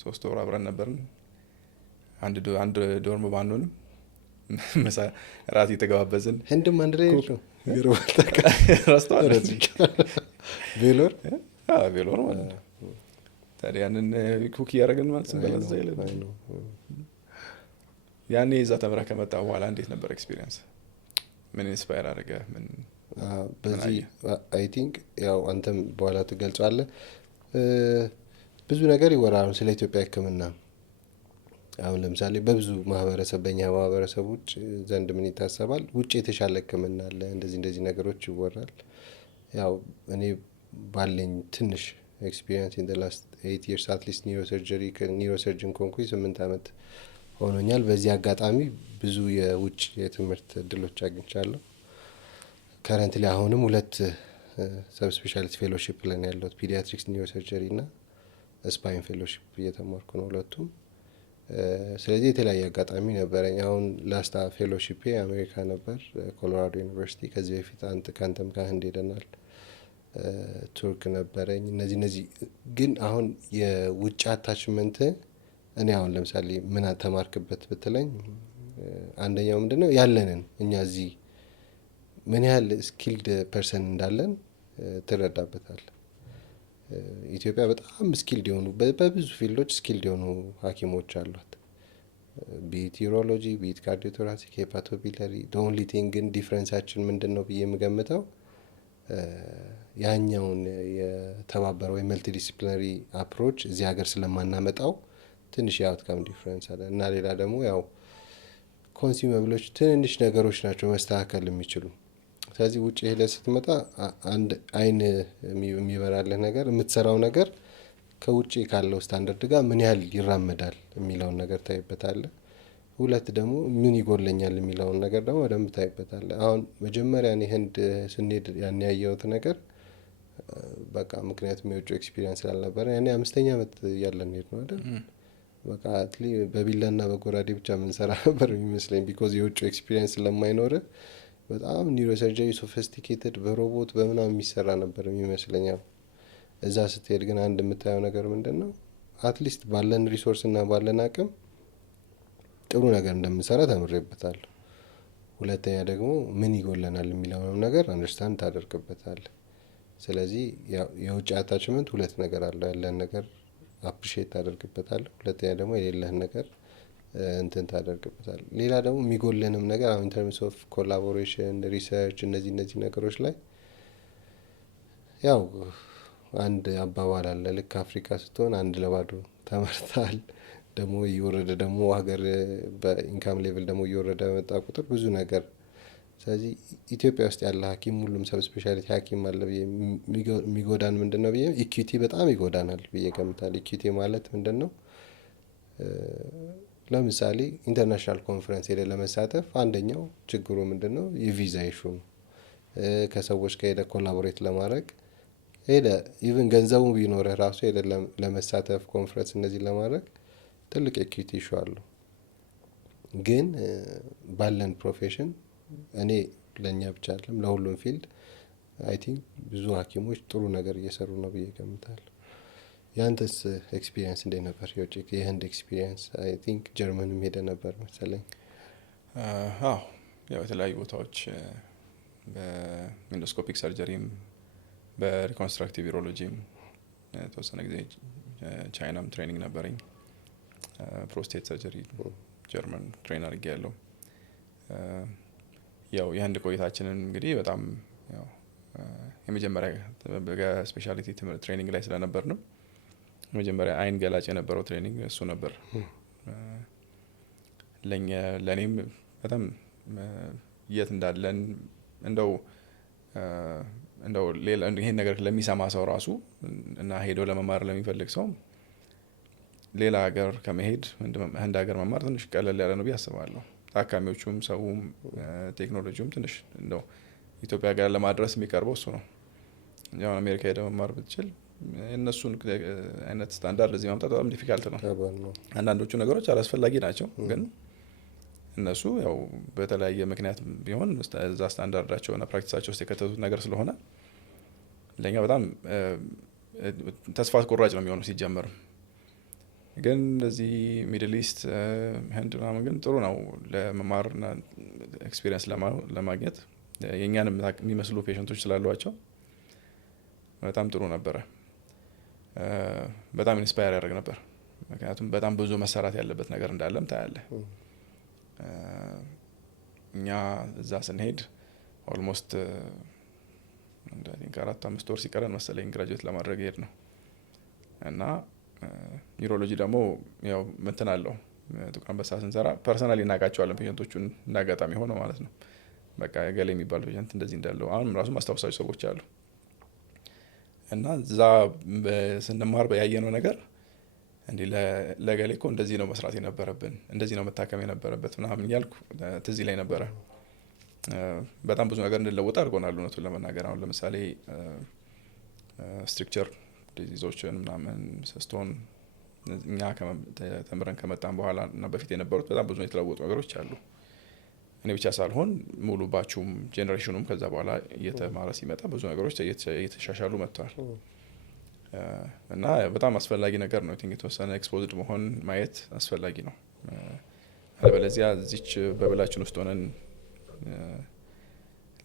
3 ወር አብረን ነበርን። አንድ ዶርም ባንሆንም መሳ ራት የተገባበዝን ህንድም አንድ ላይ ነው ረስተዋል። ቬሎር ቬሎር ማለት ነው። ታዲያ ያንን ኩክ እያደረግን ማለት ስንበላዛ ይለ ያኔ እዛ ተምረህ ከመጣ በኋላ እንዴት ነበር ኤክስፒሪየንስ? ምን ኢንስፓየር አደረገ? ምን በዚህ አይ ቲንክ ያው አንተም በኋላ ትገልጻለህ። ብዙ ነገር ይወራል ስለ ኢትዮጵያ ሕክምና። አሁን ለምሳሌ በብዙ ማህበረሰብ በእኛ ማህበረሰብ ውጭ ዘንድ ምን ይታሰባል? ውጭ የተሻለ ሕክምና አለ፣ እንደዚህ ነገሮች ይወራል። ያው እኔ ባለኝ ትንሽ ኤክስፒሪየንስ ኢን ዘ ላስት 8 years at least ኒውሮ ሰርጅን ኮንኩኝ 8 አመት ሆኖኛል። በዚህ አጋጣሚ ብዙ የውጭ የትምህርት እድሎች አግኝቻለሁ። ከረንትሊ አሁንም 2 ሰብ ስፔሻሊቲ ፌሎሺፕ ላይ ያለሁት፣ ፒዲያትሪክስ ኒውሮ ሰርጀሪ እና ስፓይን ፌሎሺፕ እየተማርኩ ነው ሁለቱም። ስለዚህ የተለያየ አጋጣሚ ነበረኝ። አሁን ላስታ ፌሎሺፕ አሜሪካ ነበር፣ ኮሎራዶ ዩኒቨርሲቲ። ከዚህ በፊት ከአንተም ከህንድ ሄደናል። ቱርክ ነበረኝ። እነዚህ ግን አሁን የውጭ አታችመንት እኔ አሁን ለምሳሌ ምን ተማርክበት ብትለኝ፣ አንደኛው ምንድነው ያለንን እኛ እዚህ ምን ያህል ስኪልድ ፐርሰን እንዳለን ትረዳበታል። ኢትዮጵያ በጣም ስኪልድ የሆኑ በብዙ ፊልዶች ስኪልድ የሆኑ ሐኪሞች አሏት። ቢት ዩሮሎጂ፣ ቢት ካርዲዮቶራሲክ፣ ሄፓቶቢለሪ። ኦንሊ ቲንግ ግን ዲፍረንሳችን ምንድን ነው ብዬ የምገምተው ያኛውን የተባበረ ወይ መልቲ ዲሲፕሊናሪ አፕሮች እዚህ ሀገር ስለማናመጣው ትንሽ የአውትካም ዲፍረንስ አለ እና ሌላ ደግሞ ያው ኮንሱመብሎች ትንንሽ ነገሮች ናቸው መስተካከል የሚችሉ። ስለዚህ ውጭ ሄደ ስትመጣ አንድ አይን የሚበራልህ ነገር የምትሰራው ነገር ከውጭ ካለው ስታንዳርድ ጋር ምን ያህል ይራመዳል የሚለውን ነገር ታይበታለህ። 2 ደግሞ ምን ይጎለኛል የሚለውን ነገር ደግሞ በደንብ ታይበታለህ። አሁን መጀመሪያ እኔ ህንድ ስንሄድ ያን ያየሁት ነገር በቃ ምክንያቱም የውጭ ኤክስፒሪየንስ ስላልነበረ ያኔ 5ኛ አመት ያለን ሄድ ነው አይደል? በቃ በቢላና በጎራዴ ብቻ የምንሰራ ነበር የሚመስለኝ። ቢኮዝ የውጭ ኤክስፒሪየንስ ስለማይኖር በጣም ኒውሮሰርጀሪ ሶፊስቲኬትድ በሮቦት በምናምን የሚሰራ ነበር የሚመስለኛል። እዛ ስትሄድ ግን አንድ የምታየው ነገር ምንድን ነው፣ አትሊስት ባለን ሪሶርስ እና ባለን አቅም ጥሩ ነገር እንደምንሰራ ተምሬበታለሁ። ሁለተኛ ደግሞ ምን ይጎለናል የሚለውንም ነገር አንደርስታንድ ታደርግበታል። ስለዚህ የውጭ አታችመንት ሁለት ነገር አለው። ያለን ነገር አፕሪሼት ታደርግበታል፣ ሁለተኛ ደግሞ የሌለህን ነገር እንትን ታደርግበታል። ሌላ ደግሞ የሚጎለንም ነገር አሁን ኢንተርምስ ኦፍ ኮላቦሬሽን፣ ሪሰርች እነዚህ ነገሮች ላይ ያው አንድ አባባል አለ፣ ልክ አፍሪካ ስትሆን አንድ ለባዶ ተመርታል። ደግሞ እየወረደ ደግሞ ሀገር በኢንካም ሌቭል ደግሞ እየወረደ በመጣ ቁጥር ብዙ ነገር። ስለዚህ ኢትዮጵያ ውስጥ ያለ ሐኪም ሁሉም ሰብ ስፔሻሊቲ ሐኪም አለ ብዬ የሚጎዳን ምንድን ነው ብዬ ኢኩዊቲ በጣም ይጎዳናል ብዬ ገምታል። ኢኩዊቲ ማለት ምንድን ነው? ለምሳሌ ኢንተርናሽናል ኮንፈረንስ ሄደ ለመሳተፍ አንደኛው ችግሩ ምንድን ነው? የቪዛ ኢሹ ነው። ከሰዎች ከሄደ ኮላቦሬት ለማድረግ ሄደ ኢቭን ገንዘቡ ቢኖርህ ራሱ ሄደ ለመሳተፍ ኮንፈረንስ እነዚህ ለማድረግ ትልቅ ኢኩዊቲ ኢሹ አለው። ግን ባለን ፕሮፌሽን እኔ ለእኛ ብቻ አይደለም ለሁሉም ፊልድ አይ ቲንክ ብዙ ሐኪሞች ጥሩ ነገር እየሰሩ ነው ብዬ ገምታለሁ። ያንተስ ኤክስፒሪየንስ እንዴት ነበር? የውጭ የህንድ ኤክስፒሪየንስ አይ ቲንክ ጀርመንም ሄደ ነበር መሰለኝ። አዎ ያው የተለያዩ ቦታዎች በኢንዶስኮፒክ ሰርጀሪም በሪኮንስትራክቲቭ ዩሮሎጂም የተወሰነ ጊዜ ቻይናም ትሬኒንግ ነበረኝ። ፕሮስቴት ሰርጀሪ ጀርመን ትሬን አድርጌ ያለው። ያው የህንድ ቆይታችንን እንግዲህ በጣም ያው የመጀመሪያ ስፔሻሊቲ ትሬኒንግ ላይ ስለነበር ነው። መጀመሪያ አይን ገላጭ የነበረው ትሬኒንግ እሱ ነበር። ለእኔም በጣም የት እንዳለን እንደው ሌላ ይሄን ነገር ለሚሰማ ሰው ራሱ እና ሄዶ ለመማር ለሚፈልግ ሰው ሌላ ሀገር ከመሄድ ህንድ ሀገር መማር ትንሽ ቀለል ያለ ነው ብዬ አስባለሁ። ታካሚዎቹም ሰውም ቴክኖሎጂውም ትንሽ እንደው ኢትዮጵያ ጋር ለማድረስ የሚቀርበው እሱ ነው። ያው አሜሪካ ሄደ መማር ብትችል እነሱን አይነት ስታንዳርድ እዚህ ማምጣት በጣም ዲፊካልት ነው። አንዳንዶቹ ነገሮች አላስፈላጊ ናቸው፣ ግን እነሱ ያው በተለያየ ምክንያት ቢሆን እዛ ስታንዳርዳቸውና ፕራክቲሳቸው ውስጥ የከተቱት ነገር ስለሆነ ለኛ በጣም ተስፋ አስቆራጭ ነው የሚሆነው ሲጀመር። ግን እንደዚህ ሚድል ኢስት ህንድ ምናምን ግን ጥሩ ነው ለመማርና ኤክስፒሪየንስ ለማግኘት። የእኛንም የሚመስሉ ፔሸንቶች ስላሏቸው በጣም ጥሩ ነበረ። በጣም ኢንስፓየር ያደርግ ነበር፣ ምክንያቱም በጣም ብዙ መሰራት ያለበት ነገር እንዳለም ታያለህ። እኛ እዛ ስንሄድ ኦልሞስት እንደ 4-5 ወር ሲቀረን መሰለኝ ግራጁዌት ለማድረግ ሄድ ነው። እና ኒውሮሎጂ ደግሞ ያው እንትን አለው ጥቁር አንበሳ ስንሰራ ፐርሰናሊ እናውቃቸዋለን ፔሸንቶቹን እንዳጋጣሚ ሆነ ማለት ነው። በቃ ገሌ የሚባል ፔሸንት እንደዚህ እንዳለው አሁን ራሱ ማስታወሳቸው ሰዎች አሉ። እና እዛ ስንማር ያየነው ነገር እንዲህ ለገሌ እኮ እንደዚህ ነው መስራት የነበረብን፣ እንደዚህ ነው መታከም የነበረበት ምናምን እያልኩ ትዝ ላይ ነበረ። በጣም ብዙ ነገር እንድለወጥ አድርጎናል እውነቱን ለመናገር። አሁን ለምሳሌ ስትሪክቸር ዲዚዞችን ምናምን ስቶን እኛ ተምረን ከመጣን በኋላ እና በፊት የነበሩት በጣም ብዙ የተለወጡ ነገሮች አሉ። እኔ ብቻ ሳልሆን ሙሉ ባቹም ጄኔሬሽኑም ከዛ በኋላ እየተማረ ሲመጣ ብዙ ነገሮች እየተሻሻሉ መጥተዋል። እና በጣም አስፈላጊ ነገር ነው። ቲንክ የተወሰነ ኤክስፖዝድ መሆን ማየት አስፈላጊ ነው። አለበለዚያ እዚች በብላችን ውስጥ ሆነን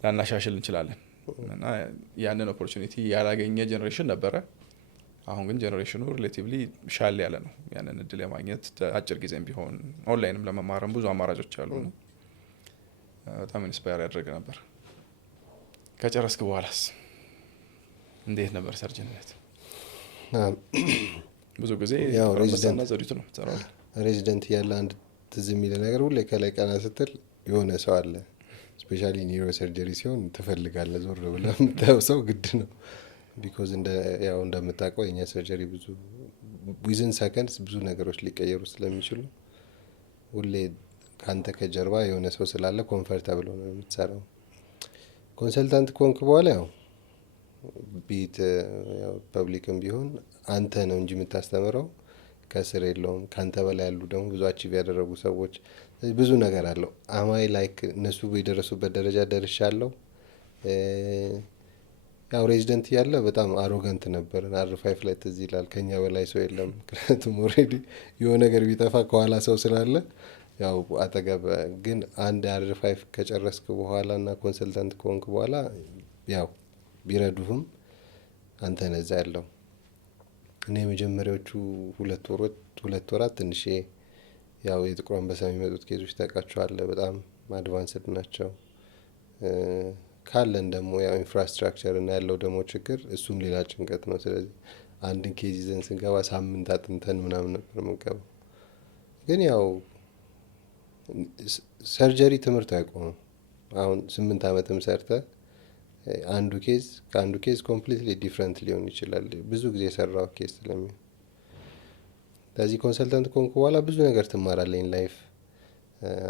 ላናሻሽል እንችላለን። እና ያንን ኦፖርቹኒቲ ያላገኘ ጄኔሬሽን ነበረ። አሁን ግን ጄኔሬሽኑ ሪሌቲቭሊ ሻል ያለ ነው። ያንን እድል የማግኘት አጭር ጊዜም ቢሆን ኦንላይንም ለመማርም ብዙ አማራጮች አሉ። በጣም ኢንስፓየር ያደርግ ነበር። ከጨረስክ በኋላስ እንዴት ነበር ሰርጀንነት? ብዙ ጊዜ ሬዚደንት ዘሪቱ ነው ተራው ሬዚደንት ያለ አንድ ትዝ የሚል ነገር ሁሌ ከላይ ቀና ስትል የሆነ ሰው አለ። ስፔሻሊ ኒውሮ ሰርጀሪ ሲሆን ትፈልጋለህ፣ ዞር ብለህ የምታየው ሰው ግድ ነው። ቢኮዝ ያው እንደምታውቀው የኛ ሰርጀሪ ብዙ ዊዝን ሰከንድስ ብዙ ነገሮች ሊቀየሩ ስለሚችሉ ሁሌ ካንተ ከጀርባ የሆነ ሰው ስላለ ኮምፈርታብል ነው የምትሰራው። ኮንሰልታንት ኮንክ በኋላ ያው ቢት ያው ፐብሊክም ቢሆን አንተ ነው እንጂ የምታስተምረው ከስር የለውም። ካንተ በላይ ያሉ ደግሞ ብዙ አቺቭ ያደረጉ ሰዎች ብዙ ነገር አለው። አማይ ላይክ እነሱ የደረሱበት ደረጃ ደርሻለሁ። ያው ሬዚደንት እያለ በጣም አሮጋንት ነበር። R5 ላይ ትዝ ይላል ከኛ በላይ ሰው የለም። ምክንያቱም ኦልሬዲ የሆነ ነገር ቢጠፋ ከኋላ ሰው ስላለ ያው አጠገብ ግን አንድ R5 ከጨረስክ በኋላ እና ኮንሰልታንት ከሆንክ በኋላ ያው ቢረዱህም አንተ ነዛ ያለው። እኔ የመጀመሪያዎቹ ሁለት ወራት ትንሽ ያው የጥቁር አንበሳ የሚመጡት ኬዞች ታውቃቸዋለህ፣ በጣም አድቫንስድ ናቸው። ካለን ደግሞ ያው ኢንፍራስትራክቸር እና ያለው ደግሞ ችግር እሱም ሌላ ጭንቀት ነው። ስለዚህ አንድን ኬዝ ይዘን ስንገባ ሳምንት አጥንተን ምናምን ነበር የምንገባው። ግን ያው ሰርጀሪ ትምህርት አይቆምም። አሁን 8 አመትም ሰርተ አንዱ ኬዝ ከአንዱ ኬዝ ኮምፕሊትሊ ዲፍረንት ሊሆን ይችላል፣ ብዙ ጊዜ የሰራው ኬዝ ስለሚሆን። ስለዚህ ኮንሰልታንት ከሆንኩ በኋላ ብዙ ነገር ትማራለኝ ላይፍ።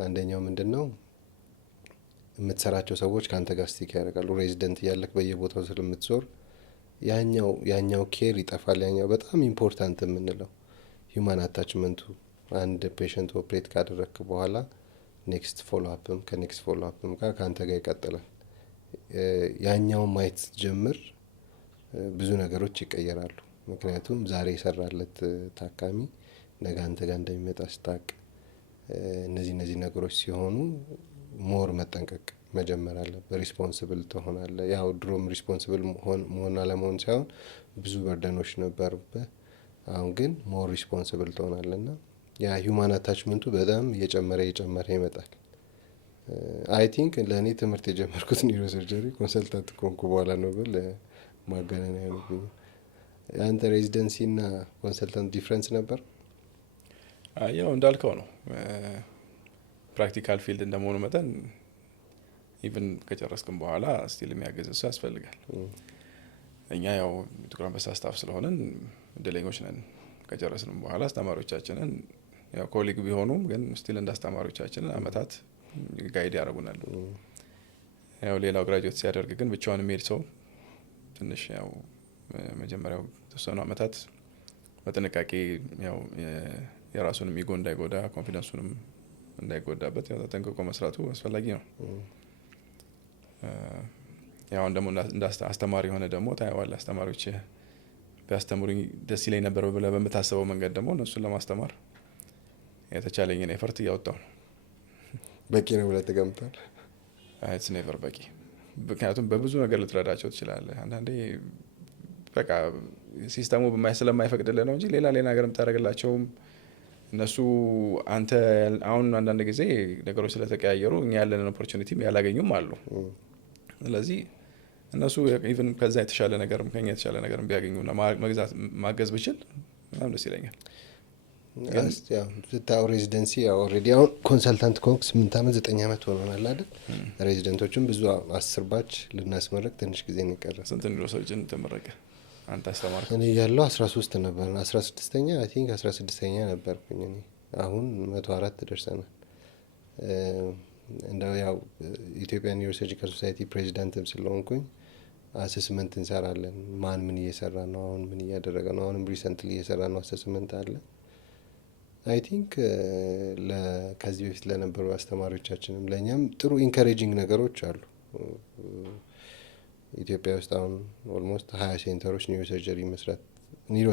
አንደኛው ምንድን ነው የምትሰራቸው ሰዎች ከአንተ ጋር ስቲክ ያደርጋሉ። ሬዚደንት እያለክ በየቦታው ስለምትዞር ያኛው ኬር ይጠፋል። ያኛው በጣም ኢምፖርታንት የምንለው ሂውማን አታችመንቱ፣ አንድ ፔሸንት ኦፕሬት ካደረግክ በኋላ ኔክስት ፎሎ አፕም ከኔክስት ፎሎ አፕም ጋር ከአንተ ጋር ይቀጥላል። ያኛውን ማየት ስትጀምር ብዙ ነገሮች ይቀየራሉ። ምክንያቱም ዛሬ የሰራለት ታካሚ ነገ አንተ ጋር እንደሚመጣ ስታቅ እነዚህ ነገሮች ሲሆኑ ሞር መጠንቀቅ መጀመር አለብህ። ሪስፖንስብል ትሆናለህ። ያው ድሮም ሪስፖንስብል መሆን አለመሆን ሳይሆን ብዙ በርደኖች ነበሩብህ። አሁን ግን ሞር ሪስፖንስብል ትሆናለህ እና ያ ሂውማን አታችመንቱ በጣም እየጨመረ ይመጣል። አይ ቲንክ ለእኔ ትምህርት የጀመርኩት ኒውሮ ሰርጀሪ ኮንሰልታንት ከሆንኩ በኋላ ነው ብል ማጋነን አይሆንብኝም። የአንተ ሬዚደንሲ እና ኮንሰልታንት ዲፍረንስ ነበር? ያው እንዳልከው ነው። ፕራክቲካል ፊልድ እንደመሆኑ መጠን ኢቭን ከጨረስክም በኋላ ስቲል የሚያገዝ ሰው ያስፈልጋል። እኛ ያው ጥቁር አንበሳ ስታፍ ስለሆነን እድለኞች ነን። ከጨረስንም በኋላ አስተማሪዎቻችንን ያው ኮሊግ ቢሆኑም ግን ስቲል እንደ አስተማሪዎቻችንን አመታት ጋይድ ያደርጉናል። ያው ሌላው ግራጁዌት ሲያደርግ ግን ብቻውን የሚሄድ ሰው ትንሽ ያው መጀመሪያው ተወሰኑ አመታት በጥንቃቄ ያው የራሱንም ኢጎ እንዳይጎዳ ኮንፊደንሱንም እንዳይጎዳበት ያው ተጠንቅቆ መስራቱ አስፈላጊ ነው። ያው ደግሞ እንደ አስተማሪ የሆነ ደግሞ ታየዋለህ። አስተማሪዎች ቢያስተምሩኝ ደስ ይለኝ ነበር ብለህ በምታስበው መንገድ ደግሞ እነሱን ለማስተማር የተቻለኝን ኤፈርት እያወጣሁ ነው። በቂ ነው ብለህ ተገምቷል? ኢትስ ኔቨር በቂ። ምክንያቱም በብዙ ነገር ልትረዳቸው ትችላለህ። አንዳንዴ በቃ ሲስተሙ ስለማይፈቅድልህ ነው እንጂ ሌላ ነገር የምታደርግላቸውም እነሱ አንተ አሁን አንዳንድ ጊዜ ነገሮች ስለተቀያየሩ እኛ ያለንን ኦፖርቹኒቲም ያላገኙም አሉ። ስለዚህ እነሱ ኢቭን ከዛ የተሻለ ነገር ከኛ የተሻለ ነገር ቢያገኙና ማገዝ ብችል በጣም ደስ ይለኛል። ስታው ሬዚደንሲ ኦልሬዲ አሁን ኮንሰልታንት ኮንክ 8 አመት 9 አመት ሆኖናል አይደል? ሬዚደንቶችም ብዙ 10 ባች ልናስመረቅ ትንሽ ጊዜ ነው የቀረ። ስንት ኒውሮ ሰርጅን ተመረቀ አንተ አስተማርክ? እኔ ያለው 13 ነበር። 16ኛ አይ ቲንክ 16ኛ ነበርኩኝ እኔ። አሁን 104 ደርሰናል። እንደው ያው ኢትዮጵያ ኒውሮ ሰርጂካል ሶሳይቲ ፕሬዚዳንትም ስለሆንኩኝ አሰስመንት እንሰራለን። ማን ምን እየሰራ ነው፣ አሁን ምን እያደረገ ነው፣ አሁንም ሪሰንትሊ እየሰራ ነው አሰስመንት አለ። አይ ቲንክ ከዚህ በፊት ለነበሩ አስተማሪዎቻችንም ለእኛም ጥሩ ኢንካሬጂንግ ነገሮች አሉ። ኢትዮጵያ ውስጥ አሁን ኦልሞስት 20 ሴንተሮች ኒውሮ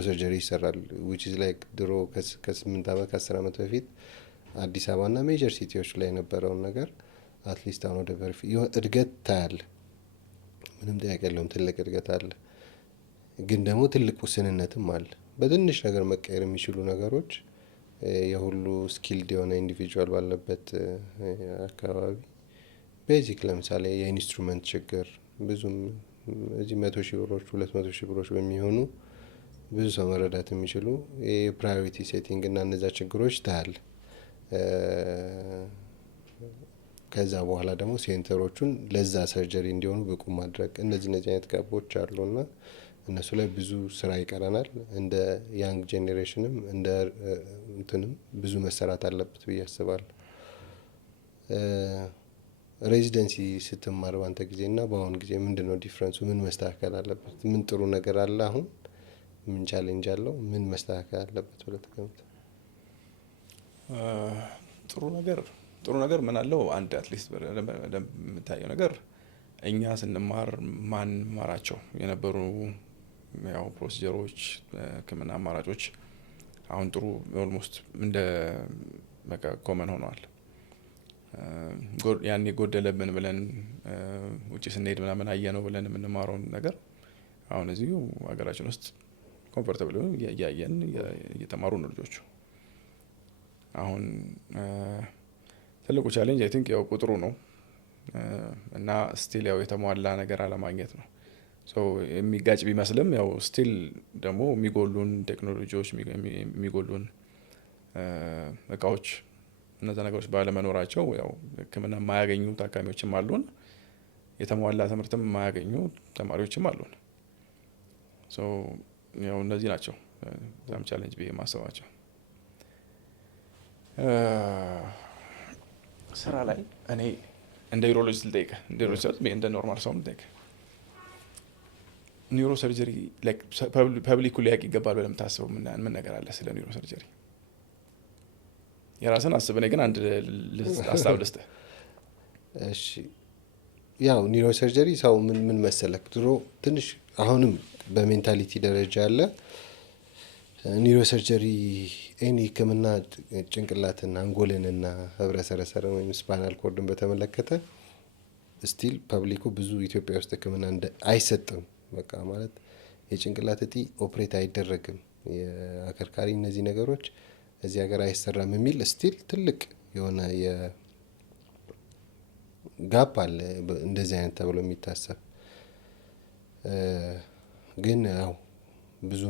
ሰርጀሪ ይሰራል። ዊች ኢዝ ላይክ ድሮ ከ8 አመት ከ10 አመት በፊት አዲስ አበባ እና ሜጀር ሲቲዎች ላይ የነበረውን ነገር አትሊስት አሁን ወደ እድገት ታያለ። ምንም ጥያቄ የለውም፣ ትልቅ እድገት አለ። ግን ደግሞ ትልቅ ውስንነትም አለ። በትንሽ ነገር መቀየር የሚችሉ ነገሮች የሁሉ ስኪልድ የሆነ ኢንዲቪጁዋል ባለበት አካባቢ ቤዚክ ለምሳሌ የኢንስትሩመንት ችግር ብዙም እዚህ 100,000 ብሮች 200,000 ብሮች በሚሆኑ ብዙ ሰው መረዳት የሚችሉ የፕራዮሪቲ ሴቲንግ እና እነዛ ችግሮች ታያለ። ከዛ በኋላ ደግሞ ሴንተሮቹን ለዛ ሰርጀሪ እንዲሆኑ ብቁ ማድረግ እነዚህ አይነት ጋቦች አሉና እነሱ ላይ ብዙ ስራ ይቀረናል። እንደ ያንግ ጄኔሬሽንም እንደ እንትንም ብዙ መሰራት አለበት ብዬ አስባለሁ። ሬዚደንሲ ስትማር ባንተ ጊዜና በአሁን ጊዜ ምንድነው ዲፍረንሱ? ምን መስተካከል አለበት? ምን ጥሩ ነገር አለ አሁን? ምን ቻሌንጅ አለው? ምን መስተካከል አለበት ብለህ ትገምታለህ? ጥሩ ነገር ምን አለው? አንድ አትሊስት በደንብ የምታየው ነገር እኛ ስንማር ማን ማራቸው የነበሩ ያው ፕሮሲጀሮች፣ ህክምና አማራጮች አሁን ጥሩ ኦልሞስት እንደ በቃ ኮመን ሆነዋል። ያኔ ጎደለብን ብለን ውጪ ስንሄድ ምናምን አየነው ብለን የምንማረውን ነገር አሁን እዚሁ ሀገራችን ውስጥ ኮምፎርታብል እያየን እየተማሩ ነው ልጆቹ። አሁን ትልቁ ቻሌንጅ አይ ቲንክ ያው ቁጥሩ ነው እና ስቲል ያው የተሟላ ነገር አለማግኘት ነው። ሶ የሚጋጭ ቢመስልም ያው ስቲል ደግሞ የሚጎሉን ቴክኖሎጂዎች የሚጎሉን እቃዎች እነዛ ነገሮች ባለመኖራቸው ያው ህክምና የማያገኙ ታካሚዎችም አሉን፣ የተሟላ ትምህርትም የማያገኙ ተማሪዎችም አሉን። ሶ ያው እነዚህ ናቸው በጣም ቻሌንጅ ብዬ ማሰባቸው። ስራ ላይ እኔ እንደ ዩሮሎጂስት ልጠይቅህ፣ እንደ ኖርማል ሰው ልጠይቅህ፣ ኒውሮ ሰርጀሪ ፐብሊኩ ሊያውቅ ይገባል ብለህ የምታስበው ምን ነገር አለ ስለ ኒውሮ ሰርጀሪ? የራስን አስብ፣ እኔ ግን አንድ ሀሳብ ልስጥህ። እሺ ያው ኒውሮ ሰርጀሪ ሰው ምን መሰለክ ድሮ ትንሽ አሁንም በሜንታሊቲ ደረጃ አለ ኒውሮ ሰርጀሪ ኤኒ ህክምና ጭንቅላትን አንጎልንና ህብረ ሰረሰርን ወይም ስፓይናል ኮርድን በተመለከተ ስቲል ፐብሊኩ ብዙ ኢትዮጵያ ውስጥ ህክምና አይሰጥም። በቃ ማለት የጭንቅላት እጢ ኦፕሬት አይደረግም፣ የአከርካሪ እነዚህ ነገሮች እዚህ ሀገር አይሰራም የሚል ስቲል ትልቅ የሆነ የጋፕ አለ እንደዚህ አይነት ተብሎ የሚታሰብ ግን ያው ብዙ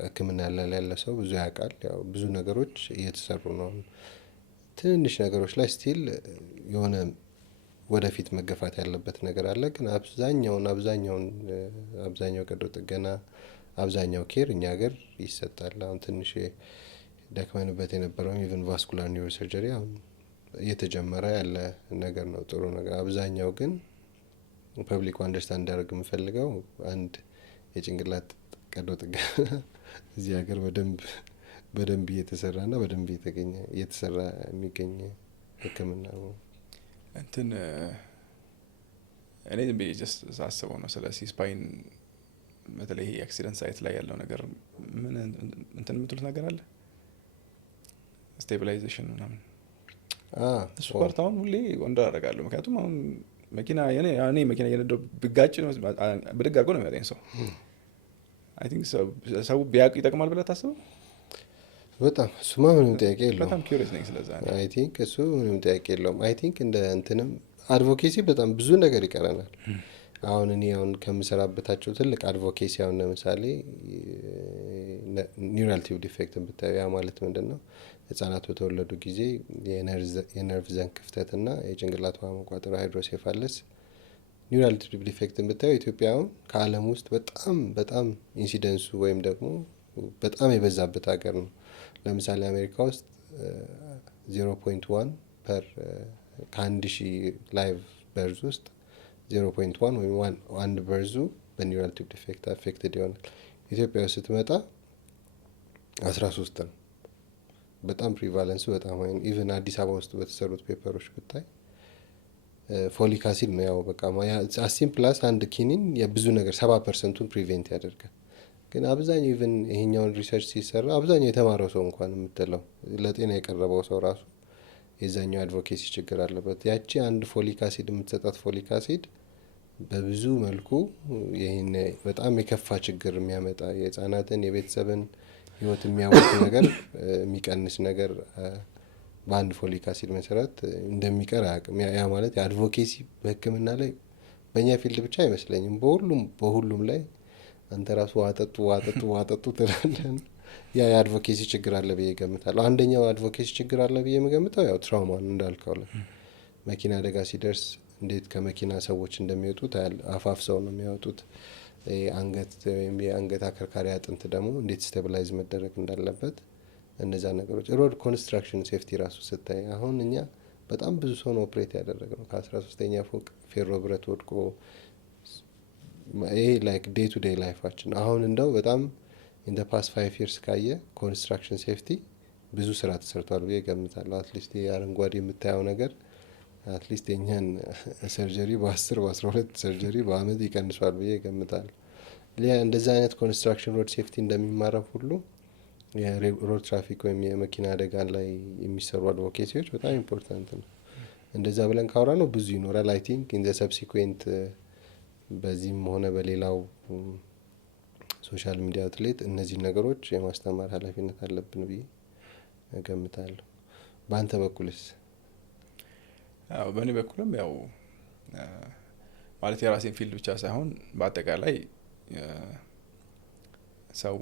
ህክምና ያለ ሰው ብዙ ያውቃል። ያው ብዙ ነገሮች እየተሰሩ ነው። ትንንሽ ነገሮች ላይ ስቲል የሆነ ወደፊት መገፋት ያለበት ነገር አለ። ግን አብዛኛው ቀዶ ጥገና አብዛኛው ኬር እኛ ሀገር ይሰጣል። አሁን ትንሽ ደክመንበት የነበረው ኢቨን ቫስኩላር ኒውሮ ሰርጀሪ አሁን እየተጀመረ ያለ ነገር ነው፣ ጥሩ ነገር። አብዛኛው ግን ፐብሊኩ አንደርስታንድ እንዲያደርግ የምፈልገው አንድ የጭንቅላት ቀዶ ጥገና እዚህ ሀገር በደንብ እየተሰራና በደንብ እየተሰራ የሚገኝ ህክምና ነው። እንትን እኔ ዝም ብዬ ጀስት ሳስበው ነው ስለ ሲስፓይን በተለይ አክሲደንት ሳይት ላይ ያለው ነገር ምን እንትን የምትሉት ነገር አለ? ስቴቢላይዜሽን ምናምን እሱ ፓርት አሁን ሁሌ ወንደር አደርጋለሁ። ምክንያቱም አሁን መኪና መኪና እየነዳሁ ብጋጭ ብድግ አድርጎ ነው የሚያጠኝ ሰው። አይ ቲንክ ሰው ቢያውቅ ይጠቅማል ብለህ ታስበው? በጣም እሱማ ምንም ጥያቄ የለውም። በጣም ኪዩሪየስ ነኝ ስለዛ። አይ ቲንክ እሱ ምንም ጥያቄ የለውም። አይ ቲንክ እንደ እንትንም አድቮኬሲ በጣም ብዙ ነገር ይቀረናል። አሁን እኔ ከምሰራበታቸው ትልቅ አድቮኬሲ አሁን ለምሳሌ ኒውራል ቲዩብ ዲፌክትን ብታዩ ያ ማለት ምንድን ነው? ህጻናት በተወለዱ ጊዜ የነርቭ ዘንግ ክፍተትና የጭንቅላት ውሃ መቋጠር ሃይድሮሴፋለስ ኒውራል ቲዩብ ዲፌክትን ብታዩ ኢትዮጵያ አሁን ከዓለም ውስጥ በጣም ኢንሲደንሱ ወይም ደግሞ በጣም የበዛበት ሀገር ነው። ለምሳሌ አሜሪካ ውስጥ 0.1 ከ1000 ላይቭ በርዝ ውስጥ 0.1 ወይም 1 በርዙ በኒውራል ቲዩብ ዲፌክት አፌክትድ ይሆናል። ኢትዮጵያ ውስጥ ስትመጣ 13 ነው። በጣም ፕሪቫለንሱ በጣም ወይም ኢቨን አዲስ አበባ ውስጥ በተሰሩት ፔፐሮች ብታይ ፎሊክ አሲድ ነው ያው በቃ አሲም ፕላስ አንድ ኪኒን የብዙ ነገር 70%ቱን ፕሪቬንት ያደርጋል። ግን አብዛኛው ኢቨን ይሄኛውን ሪሰርች ሲሰራ አብዛኛው የተማረው ሰው እንኳን የምትለው ለጤና የቀረበው ሰው ራሱ የዛኛው አድቮኬሲ ችግር አለበት። ያቺ አንድ ፎሊክ አሲድ የምትሰጣት ፎሊክ አሲድ በብዙ መልኩ ይህን በጣም የከፋ ችግር የሚያመጣ የህፃናትን የቤተሰብን ህይወት የሚያወቅ ነገር የሚቀንስ ነገር በአንድ ፎሊክ አሲድ መሰረት እንደሚቀር አያውቅም። ያ ማለት የአድቮኬሲ በህክምና ላይ በእኛ ፊልድ ብቻ አይመስለኝም፣ በሁሉም ላይ አንተ ራሱ ዋጠጡ ትላለን። ያ የአድቮኬሲ ችግር አለ ብዬ ገምታለሁ። አንደኛው አድቮኬሲ ችግር አለ ብዬ የምገምተው ያው ትራውማን እንዳልከው ላይ መኪና አደጋ ሲደርስ እንዴት ከመኪና ሰዎች እንደሚወጡ አፋፍሰው ነው የሚያወጡት። አንገት ወይም የአንገት አከርካሪ አጥንት ደግሞ እንዴት ስቴብላይዝ መደረግ እንዳለበት እነዛ ነገሮች። ሮድ ኮንስትራክሽን ሴፍቲ ራሱ ስታይ አሁን እኛ በጣም ብዙ ሰው ነው ኦፕሬት ያደረግነው ከ13ኛ ፎቅ ፌሮ ብረት ወድቆ። ይሄ ላይክ ዴይ ቱ ዴይ ላይፋችን አሁን እንደው በጣም ኢን ፓስት 5 years ካየ ኮንስትራክሽን ሴፍቲ ብዙ ስራ ተሰርቷል ብዬ ገምታለሁ። አትሊስት የአረንጓዴ የምታየው ነገር አትሊስት የኛን ሰርጀሪ በ10 በ12 ሰርጀሪ በአመት ይቀንሷል ብዬ ገምታለሁ። እንደዚህ አይነት ኮንስትራክሽን ሮድ ሴፍቲ እንደሚማረው ሁሉ የሮድ ትራፊክ ወይም የመኪና አደጋ ላይ የሚሰሩ አድቮኬሲዎች በጣም ኢምፖርታንት ነው። እንደዛ ብለን ካወራ ነው ብዙ ይኖራል። አይ ቲንክ ኢን ዘ ሰብሲኩዌንት በዚህም ሆነ በሌላው ሶሻል ሚዲያ አውትሌት እነዚህ ነገሮች የማስተማር ኃላፊነት አለብን ብዬ እገምታለሁ። በአንተ በኩልስ? አዎ በእኔ በኩልም ያው ማለት የራሴን ፊልድ ብቻ ሳይሆን በአጠቃላይ ሰው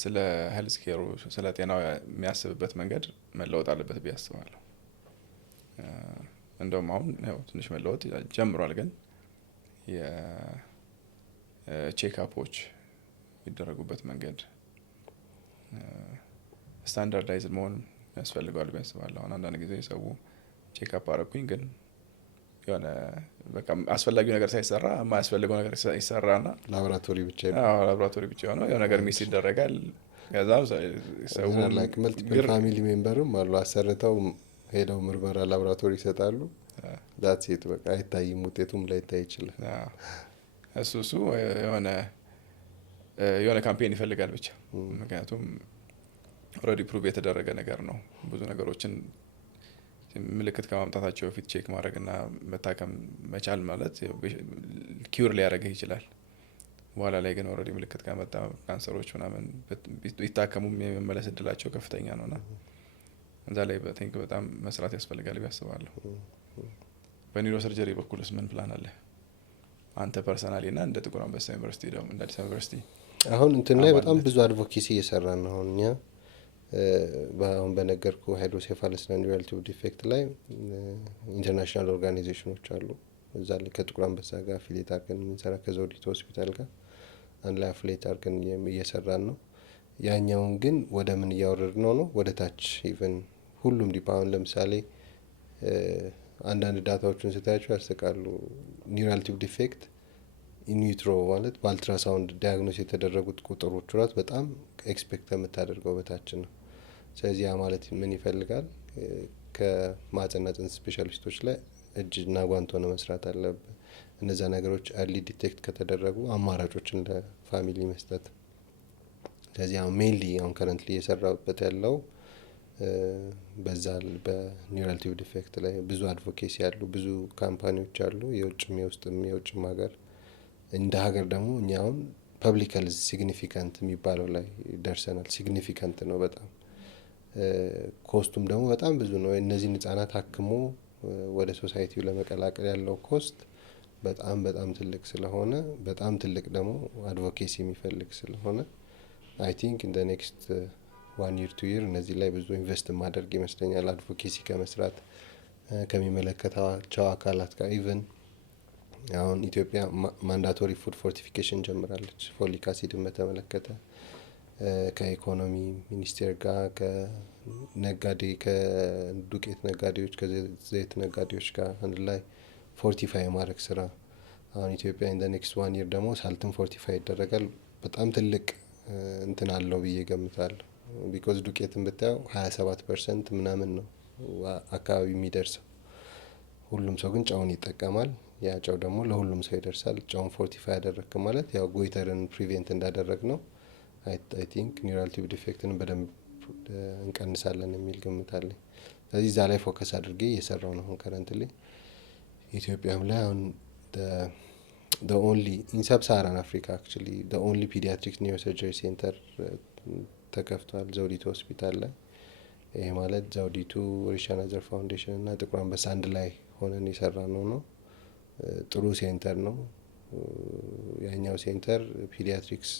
ስለ ሄልዝ ኬሩ ስለ ጤናው የሚያስብበት መንገድ መለወጥ አለበት ብዬ አስባለሁ። እንደውም አሁን ያው ትንሽ መለወጥ ጀምሯል፣ ግን የቼክአፖች የሚደረጉበት መንገድ ስታንዳርዳይዝድ መሆን ያስፈልጋል ብዬ አስባለሁ። አሁን አንዳንድ ጊዜ ሰው ቼክአፕ አረኩኝ ግን የሆነ በቃ አስፈላጊው ነገር ሳይሰራ የማያስፈልገው ነገር ይሰራና ላቦራቶሪ ብቻ ሆኖ የሆነ ነገር ሚስ ይደረጋል። ከዛ ሰው ላይክ መልቲፕል ፋሚሊ ሜምበርም አሉ አሰርተው ሄደው ምርመራ ላቦራቶሪ ይሰጣሉ። ዳትስ ኢት በቃ አይታይም፣ ውጤቱም ላይታይ ይችላል። እሱ የሆነ ካምፔን ይፈልጋል ብቻ። ምክንያቱም ኦልሬዲ ፕሩቭ የተደረገ ነገር ነው። ብዙ ነገሮችን ምልክት ከማምጣታቸው በፊት ቼክ ማድረግና መታከም መቻል ማለት ኪውር ሊያደርግህ ይችላል። በኋላ ላይ ግን ኦልሬዲ ምልክት ከመጣ ካንሰሮች ምናምን ቢታከሙም የመመለስ እድላቸው ከፍተኛ ነውና እዛ ላይ በቲንክ በጣም መስራት ያስፈልጋል ብዬ አስባለሁ። በኒውሮ ሰርጀሪ በኩልስ ምን ፕላን አለ አንተ ፐርሰናሊ እና እንደ ጥቁር አንበሳ ዩኒቨርሲቲ ደግሞ እንደ አዲስ አበባ ዩኒቨርሲቲ? አሁን እንትን ላይ በጣም ብዙ አድቮኬሲ እየሰራን ነው። አሁን እኛ አሁን በነገርኩ ሃይድሮሴፋለስ እና ኒውራል ቲዩብ ዲፌክት ላይ ኢንተርናሽናል ኦርጋናይዜሽኖች አሉ። እዛ ላይ ከጥቁር አንበሳ ጋር አፊሌት አድርገን የምንሰራ ከዘውዲቱ ሆስፒታል ጋር አንድ ላይ አፊሌት አድርገን እየሰራን ነው። ያኛውን ግን ወደ ምን እያወረድ ነው ወደ ታች ኢቨን ሁሉም ዲፓውን ለምሳሌ አንዳንድ ዳታዎችን ስታያቸው ያስቃሉ። ኒውራል ቲዩብ ዲፌክት ኢንዩትሮ ማለት በአልትራሳውንድ ዲያግኖስ የተደረጉት ቁጥሮች ራት በጣም ኤክስፔክት የምታደርገው በታች ነው። ስለዚህ ያ ማለት ምን ይፈልጋል? ከማህጸንና ጽንስ ስፔሻሊስቶች ላይ እጅና ጓንት ሆነ መስራት አለብን። እነዛ ነገሮች አርሊ ዲቴክት ከተደረጉ አማራጮችን ለፋሚሊ መስጠት። ስለዚህ አሁን ሜንሊ አሁን ከረንትሊ እየሰራበት ያለው በዛ በኒውራል ቲዩብ ዲፌክት ላይ ብዙ አድቮኬሲ ያሉ ብዙ ካምፓኒዎች አሉ፣ የውጭም የውጭም ሀገር። እንደ ሀገር ደግሞ እኛ አሁን ፐብሊክ ሄልዝ ሲግኒፊካንት የሚባለው ላይ ደርሰናል። ሲግኒፊካንት ነው በጣም ኮስቱም ደግሞ በጣም ብዙ ነው። እነዚህን ህጻናት አክሞ ወደ ሶሳይቲው ለመቀላቀል ያለው ኮስት በጣም በጣም ትልቅ ስለሆነ በጣም ትልቅ ደግሞ አድቮኬሲ የሚፈልግ ስለሆነ አይ ቲንክ ኢን ዘ ኔክስት 1 year 2 year እነዚህ ላይ ብዙ ኢንቨስት ማድረግ ይመስለኛል። አድቮኬሲ ከመስራት ከሚመለከታቸው አካላት ጋር ኢቨን አሁን ኢትዮጵያ ማንዳቶሪ ፉድ ፎርቲፊኬሽን ጀምራለች። ፎሊክ አሲድን በተመለከተ ከኢኮኖሚ ሚኒስቴር ጋር ከዱቄት ነጋዴዎች ከዘይት ነጋዴዎች ጋር አንድ ላይ ፎርቲፋይ የማድረግ ስራ አሁን ኢትዮጵያ ኢን ዘ ኔክስት 1 year ደግሞ ሳልትን ፎርቲፋይ ይደረጋል። በጣም ትልቅ እንትን አለው ብዬ ገምታለሁ። ቢኮዝ ዱቄትን ብታየው 27% ምናምን ነው አካባቢ የሚደርሰው። ሁሉም ሰው ግን ጨውን ይጠቀማል። ያ ጨው ደግሞ ለሁሉም ሰው ይደርሳል። ጨውን ፎርቲፋይ ያደረግክ ማለት ያው ጎይተርን ፕሪቬንት እንዳደረግ ነው። አይ ቲንክ ኒውራል ቲዩብ ዲፌክትን በደንብ እንቀንሳለን የሚል ግምት አለኝ። ስለዚህ እዛ ላይ ፎከስ አድርጌ እየሰራው ነው ከረንትሊ። ኢትዮጵያም ላይ አሁን the only in sub-Saharan Africa actually the only pediatric neurosurgery center ተከፍቷል ዘውዲቱ ሆስፒታል ላይ። ይሄ ማለት ዘውዲቱ ሪቻርድ ናዘር ፋውንዴሽን እና ጥቁር አንበሳ አንድ ላይ ሆነን የሰራ ነው። ጥሩ ሴንተር ነው። ያኛው ሴንተር ፒዲያትሪክስ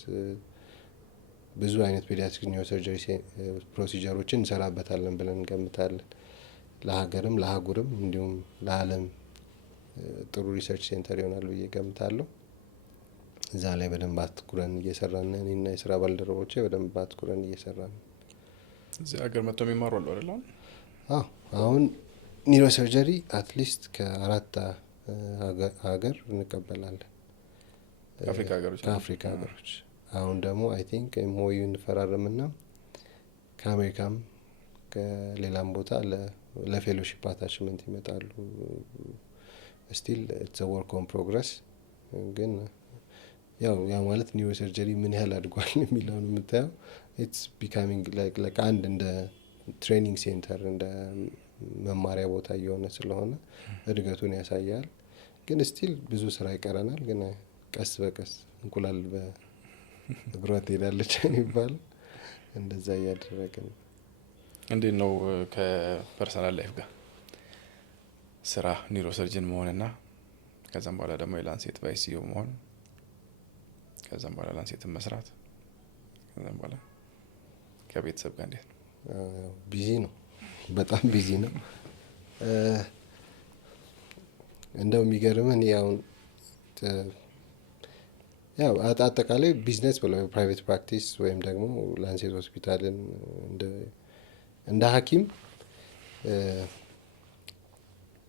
ብዙ አይነት ፒዲያትሪክ ኒውሮሰርጀሪ ፕሮሲጀሮችን እንሰራበታለን ብለን እንገምታለን። ለሀገርም ለአህጉርም እንዲሁም ለዓለም ጥሩ ሪሰርች ሴንተር ይሆናል ብዬ ገምታለሁ። እዛ ላይ በደንብ አትኩረን እየሰራን እኔና የስራ ባልደረቦቼ በደንብ አትኩረን እየሰራን እዚህ ሀገር መጥተው የሚማሩ አሉ አይደል? አሁን ኒውሮሰርጀሪ አትሊስት ከ4 ሀገር እንቀበላለን። ከአፍሪካ ሀገሮች። አሁን ደግሞ አይ ቲንክ ሞዩ እንፈራረምና ከአሜሪካም ከሌላም ቦታ ለፌሎሺፕ አታችመንት ይመጣሉ። ስቲል ኢትስ ወርክ ኦን ፕሮግረስ። ግን ያው ያ ማለት ኒውሮ ሰርጀሪ ምን ያህል አድጓል የሚለውን የምታየው ኢትስ ቢካሚንግ ላይክ አንድ እንደ ትሬኒንግ ሴንተር እንደ መማሪያ ቦታ እየሆነ ስለሆነ እድገቱን ያሳያል። ግን ስቲል ብዙ ስራ ይቀረናል። ግን ቀስ በቀስ እንቁላል በእግሯ ትሄዳለች የሚባለው እንደዛ እያደረግን ነው። እንዴት ነው ከፐርሰናል ላይፍ ጋር ስራ ኒውሮ ሰርጅን መሆንና ከዛም በኋላ ደግሞ የላንሴት ቫይሲዮ መሆን ከዛም በኋላ ላንሴትን መስራት ከዛም በኋላ ከቤተሰብ ጋር እንዴት ነው? ቢዚ ነው፣ በጣም ቢዚ ነው። እንደው የሚገርምህ እኔ አሁን ያው አጠቃላይ ቢዝነስ ብለው ፕራይቬት ፕራክቲስ ወይም ደግሞ ላንሴት ሆስፒታልን እንደ ሐኪም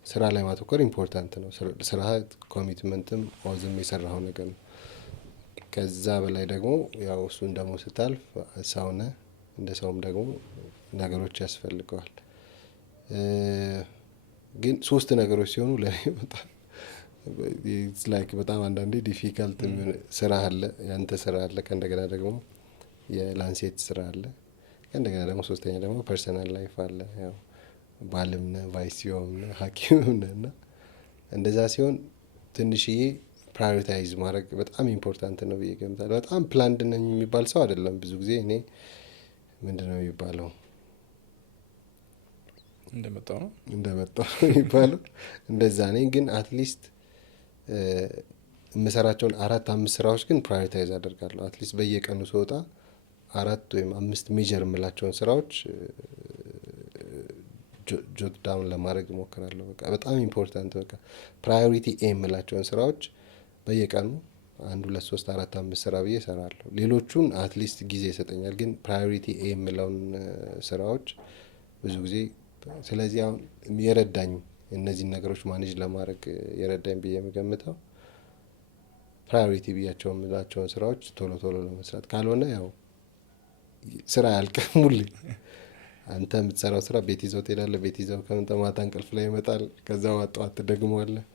ስራ ላይ ማተኮር ኢምፖርታንት ነው። ስራ ኮሚትመንትም ኦዝም የሰራው ነገር ነው። ከዛ በላይ ደግሞ ያው እሱን ደግሞ ስታልፍ ሰውነ እንደ ሰውም ደግሞ ነገሮች ያስፈልገዋል። ግን ሶስት ነገሮች ሲሆኑ ለኔ በጣም ላይክ በጣም አንዳንዴ ዲፊካልት ስራ አለ፣ ያንተ ስራ አለ፣ ከእንደገና ደግሞ የላንሴት ስራ አለ፣ ከእንደገና ደግሞ ሶስተኛ ደግሞ ፐርሰናል ላይፍ አለ። ያው ባልም ነህ፣ ቫይሲዮም ነህ፣ ሐኪምም ነህ እና እንደዛ ሲሆን ትንሽዬ ፕራዮሪታይዝ ማድረግ በጣም ኢምፖርታንት ነው ብዬ ገምታለሁ። በጣም ፕላንድ ነኝ የሚባል ሰው አይደለም። ብዙ ጊዜ እኔ ምንድነው የሚባለው እንደመጣው ነው የሚባለው እንደዛ ነኝ። ግን አትሊስት የምሰራቸውን 4-5 ስራዎች ግን ፕራዮሪታይዝ አደርጋለሁ። አትሊስት በየቀኑ ስወጣ 4 ወይም 5 ሜጀር የምላቸውን ስራዎች ጆት ዳውን ለማድረግ እሞክራለሁ። በቃ በጣም ኢምፖርታንት በቃ ፕራዮሪቲ ኤ የምላቸውን ስራዎች በየቀኑ 1 2 3 4 5 ስራ ብዬ እሰራለሁ። ሌሎቹን አትሊስት ጊዜ ይሰጠኛል። ግን ፕራዮሪቲ ኤ የምለውን ስራዎች ብዙ ጊዜ ስለዚህ አሁን የረዳኝ እነዚህን ነገሮች ማኔጅ ለማድረግ የረዳኝ ብዬ የምገምተው ፕራዮሪቲ ብያቸው የምላቸውን ስራዎች ቶሎ ቶሎ ለመስራት፣ ካልሆነ ያው ስራ ያልቅም። ሁሌ አንተ የምትሰራው ስራ ቤት ይዘው ትሄዳለህ። ቤት ይዘው ከመጣ ማታ እንቅልፍ ላይ ይመጣል። ከዛ ጠዋት ትደግመዋለህ።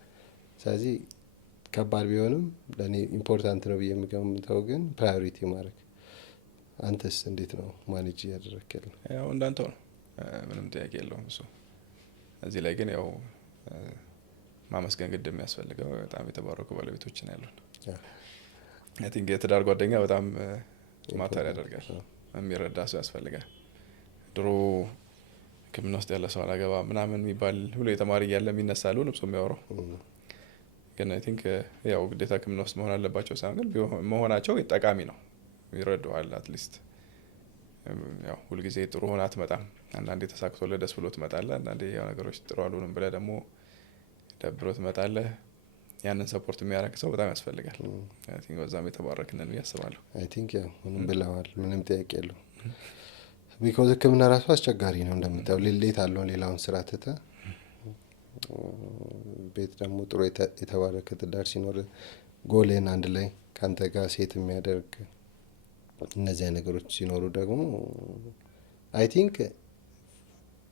ስለዚህ ከባድ ቢሆንም ለእኔ ኢምፖርታንት ነው ብዬ የምገምተው ግን ፕራዮሪቲ ማድረግ። አንተስ እንዴት ነው ማኔጅ እያደረግክ ያለው? ያው እንዳንተው ነው፣ ምንም ጥያቄ የለውም እሱ። እዚህ ላይ ግን ያው ማመስገን ግድ የሚያስፈልገው በጣም የተባረኩ ባለቤቶችን ያሉን። አይ ቲንክ የትዳር ጓደኛ በጣም ማተር ያደርጋል። የሚረዳ ሰው ያስፈልጋል። ድሮ ሕክምና ውስጥ ያለ ሰው አላገባ ምናምን የሚባል ብሎ የተማሪ እያለ የሚነሳሉ ልብሶ የሚያወራው ግን አይ ቲንክ ያው ግዴታ ሕክምና ውስጥ መሆን አለባቸው ሳይሆን ግን መሆናቸው ጠቃሚ ነው። ይረዳዋል። አትሊስት ያው ሁልጊዜ ጥሩ ሆና አትመጣም። አንዳንዴ ተሳክቶልህ ደስ ብሎ ትመጣለህ። አንዳንዴ ያው ነገሮች ጥሩ አልሆኑም ብለህ ደግሞ ደብሮ ትመጣለህ። ያንን ሰፖርት የሚያደርግ ሰው በጣም ያስፈልጋል። አይ ቲንክ በዛም የተባረክነን ብዬ አስባለሁ። አይ ቲንክ ያው ምንም ብለዋል፣ ምንም ጥያቄ የለውም። ቢኮዝ ሕክምና ራሱ አስቸጋሪ ነው እንደምታየው። ሌት አለውን ሌላውን ስራ ትተህ ቤት ደግሞ ጥሩ የተባረከ ትዳር ሲኖር ጎልህን አንድ ላይ ከአንተ ጋር ሴት የሚያደርግ እነዚያ ነገሮች ሲኖሩ ደግሞ አይ ቲንክ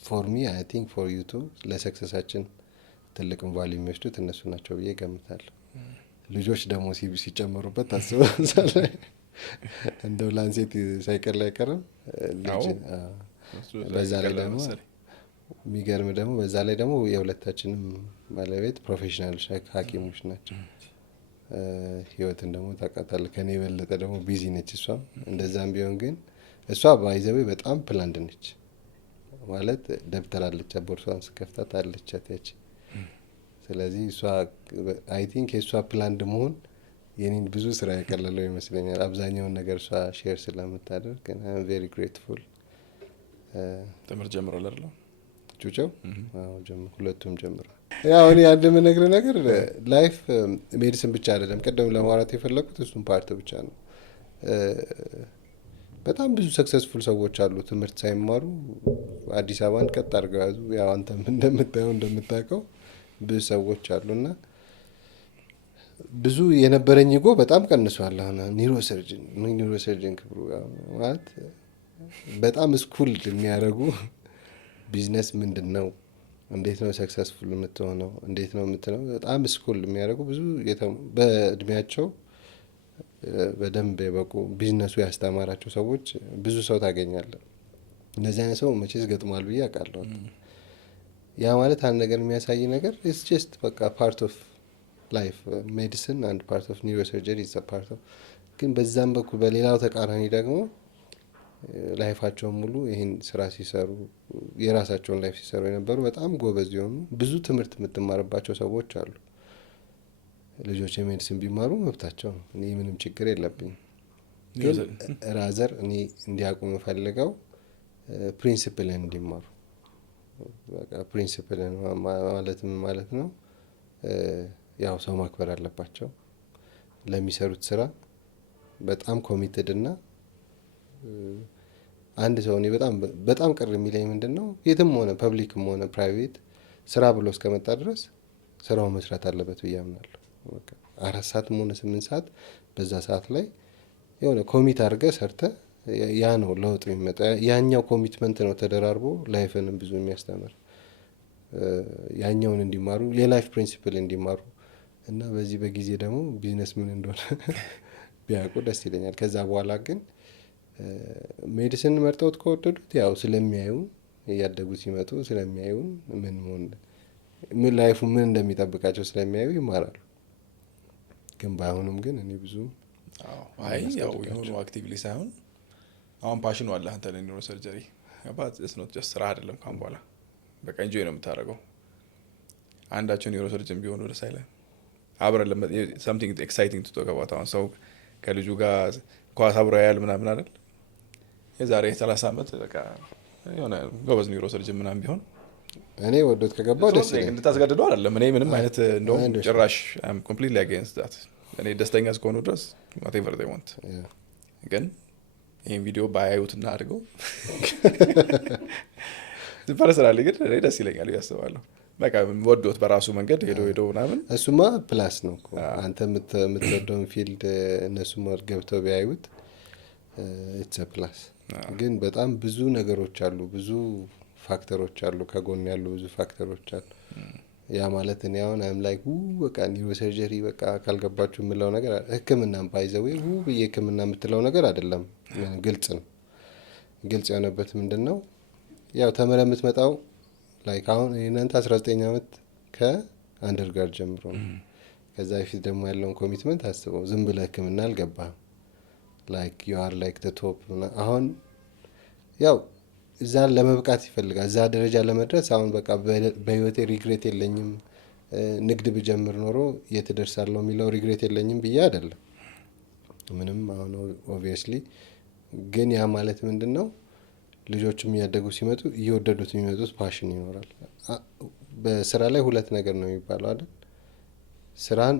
ፎር ሚ አይ ቲንክ ፎር ዩ ቱ ለሰክሰሳችን ትልቅም ቫልዩ የሚወስዱት እነሱ ናቸው ብዬ ገምታለሁ። ልጆች ደግሞ ሲጨመሩበት ታስበዛለህ። እንደው ላንሴት ሳይቀር ላይ አይቀርም። በዛ ላይ ደግሞ የሚገርም ደግሞ በዛ ላይ ደግሞ የሁለታችንም ባለቤት ፕሮፌሽናል ሐኪሞች ናቸው። ህይወትን ደግሞ ታውቃታለህ ከኔ የበለጠ ደግሞ ቢዚ ነች እሷም። እንደዛም ቢሆን ግን እሷ ባይዘዌ በጣም ፕላንድ ነች ማለት ደብተር አለቻት፣ ቦርሷን ስከፍታት አለቻት ያቺ። ስለዚህ እሷ አይ ቲንክ የእሷ ፕላንድ መሆን የኔን ብዙ ስራ ያቀለለው ይመስለኛል። አብዛኛውን ነገር እሷ ሼር ስለምታደርግ አይ አም ቬሪ ግሬትፉል። ትምህርት ጀምሯል አይደል? ጩጨው ሁለቱም ጀምሯል። ያው እኔ አንድ የምነግርህ ነገር ላይፍ ሜዲሲን ብቻ አይደለም። ቀደም ለማውራት የፈለኩት እሱም ፓርት ብቻ ነው። በጣም ብዙ ሰክሰስፉል ሰዎች አሉ ትምህርት ሳይማሩ አዲስ አበባን ቀጥ አድርገው ያዙ። ያው አንተም እንደምታየው እንደምታውቀው ብዙ ሰዎች አሉና ብዙ የነበረኝ ጎ በጣም ቀንሷል። አሁን ኒውሮሰርጅን ክብሩ ማለት በጣም ስኩል የሚያደርጉ ቢዝነስ ምንድን ነው፣ እንዴት ነው ሰክሰስፉል የምትሆነው፣ እንዴት ነው የምትለው በጣም ስኩል የሚያደርጉ ብዙ በእድሜያቸው በደንብ የበቁ ቢዝነሱ ያስተማራቸው ሰዎች ብዙ ሰው ታገኛለህ። እንደዚህ አይነት ሰው መቼስ ገጥሟል ብዬ አውቃለሁ። ያ ማለት አንድ ነገር የሚያሳይ ነገር ኢትስ ጀስት በቃ ፓርት ኦፍ ላይፍ ሜዲሲን አንድ ፓርት ኦፍ ኒውሮሰርጀሪ ኢዝ ፓርት ኦፍ። ግን በዛም በኩል በሌላው ተቃራኒ ደግሞ ላይፋቸውን ሙሉ ይህን ስራ ሲሰሩ የራሳቸውን ላይፍ ሲሰሩ የነበሩ በጣም ጎበዝ የሆኑ ብዙ ትምህርት የምትማርባቸው ሰዎች አሉ። ልጆች የሜዲሲን ቢማሩ መብታቸው ነው። እኔ ምንም ችግር የለብኝም። ግን ራዘር እኔ እንዲያውቁ የምፈልገው ፕሪንሲፕልን እንዲማሩ። ፕሪንሲፕልን ማለት ነው ያው ሰው ማክበር አለባቸው። ለሚሰሩት ስራ በጣም ኮሚትድ እና አንድ ሰው እኔ በጣም ቅር የሚለኝ ምንድን ነው የትም ሆነ ፐብሊክም ሆነ ፕራይቬት ስራ ብሎ እስከመጣ ድረስ ስራው መስራት አለበት ብዬ አምናለሁ። 4 ሰዓትም ሆነ 8 ሰዓት በዛ ሰዓት ላይ የሆነ ኮሚት አድርገህ ሰርተህ ያ ነው ለውጥ የሚመጣ። ያኛው ኮሚትመንት ነው ተደራርቦ ላይፍንም ብዙ የሚያስተምር ያኛውን እንዲማሩ የላይፍ ፕሪንሲፕል እንዲማሩ እና በዚህ በጊዜ ደግሞ ቢዝነስ ምን እንደሆነ ቢያውቁ ደስ ይለኛል። ከዛ በኋላ ግን ሜዲሲን መርጠውት ከወደዱት ያው ስለሚያዩ እያደጉ ሲመጡ ስለሚያዩ ምን ላይፉ ምን እንደሚጠብቃቸው ስለሚያዩ ይማራሉ። ግን ባይሆኑም ግን እኔ ብዙ ያው የሆኑ አክቲቭሊ ሳይሆን አሁን ፓሽኑ አለ አንተ ለኒውሮ ሰርጀሪ አባት እስኖት ጀስት ስራ አይደለም። ካም በኋላ በቃ ኢንጆይ ነው የምታደርገው። አንዳቸው ኒውሮ ሰርጀን ቢሆኑ ደስ አይልም? አብረን something exciting to talk about። አሁን ሰው ከልጁ ጋር ኳስ አብሮ ያያል ምናምን አይደል? የዛሬ 30 ዓመት በቃ የሆነ ጎበዝ ኒውሮ ሰርጀን ምናምን ቢሆን እኔ ወዶት ከገባው ደስ ይለኛል። እንድታስገድደው አይደለም። እኔ ምንም አይነት እንደውም ጭራሽ I'm completely against that። እኔ ደስተኛ እስከሆኑ ድረስ whatever they want። ግን ይሄን ቪዲዮ ባያዩትና አድርገው ፐርሰናሊ ግን እኔ ደስ ይለኛል ያስባለሁ። በቃ ወዶት በራሱ መንገድ ሄዶ ምናምን እሱማ ፕላስ ነው እኮ አንተ የምትወደውን ፊልድ እነሱም ገብተው ቢያዩት ኢትስ ፕላስ። ግን በጣም ብዙ ነገሮች አሉ፣ ብዙ ፋክተሮች አሉ፣ ከጎን ያሉ ብዙ ፋክተሮች አሉ። ያ ማለት እኔ አሁን አይም ላይክ በቃ ኒውሮ ሰርጀሪ በቃ ካልገባችሁ የምለው ነገር ሕክምናም ባይዘው ሕክምና የምትለው ነገር አይደለም። ግልጽ ነው። ግልጽ የሆነበት ምንድነው ያው ተመረ የምትመጣው ላይክ አሁን እናንተ 19 ዓመት ከአንደርጋርድ ጀምሮ ነው። ከዛ በፊት ደግሞ ያለውን ኮሚትመንት አስበው። ዝም ብለህ ሕክምና አልገባህም። ላይክ ዩ አር ላይክ ዘ ቶፕ። አሁን ያው እዛ ለመብቃት ይፈልጋል፣ እዛ ደረጃ ለመድረስ። አሁን በቃ በህይወቴ ሪግሬት የለኝም ንግድ ብጀምር ኖሮ የት ደርሳለሁ የሚለው ሪግሬት የለኝም ብዬ አይደለም ምንም። አሁን ኦብቪየስሊ ግን ያ ማለት ምንድነው ልጆችም እያደጉ ሲመጡ እየወደዱት የሚመጡት ፓሽን ይኖራል። በስራ ላይ 2 ነገር ነው የሚባለው አይደል? ስራን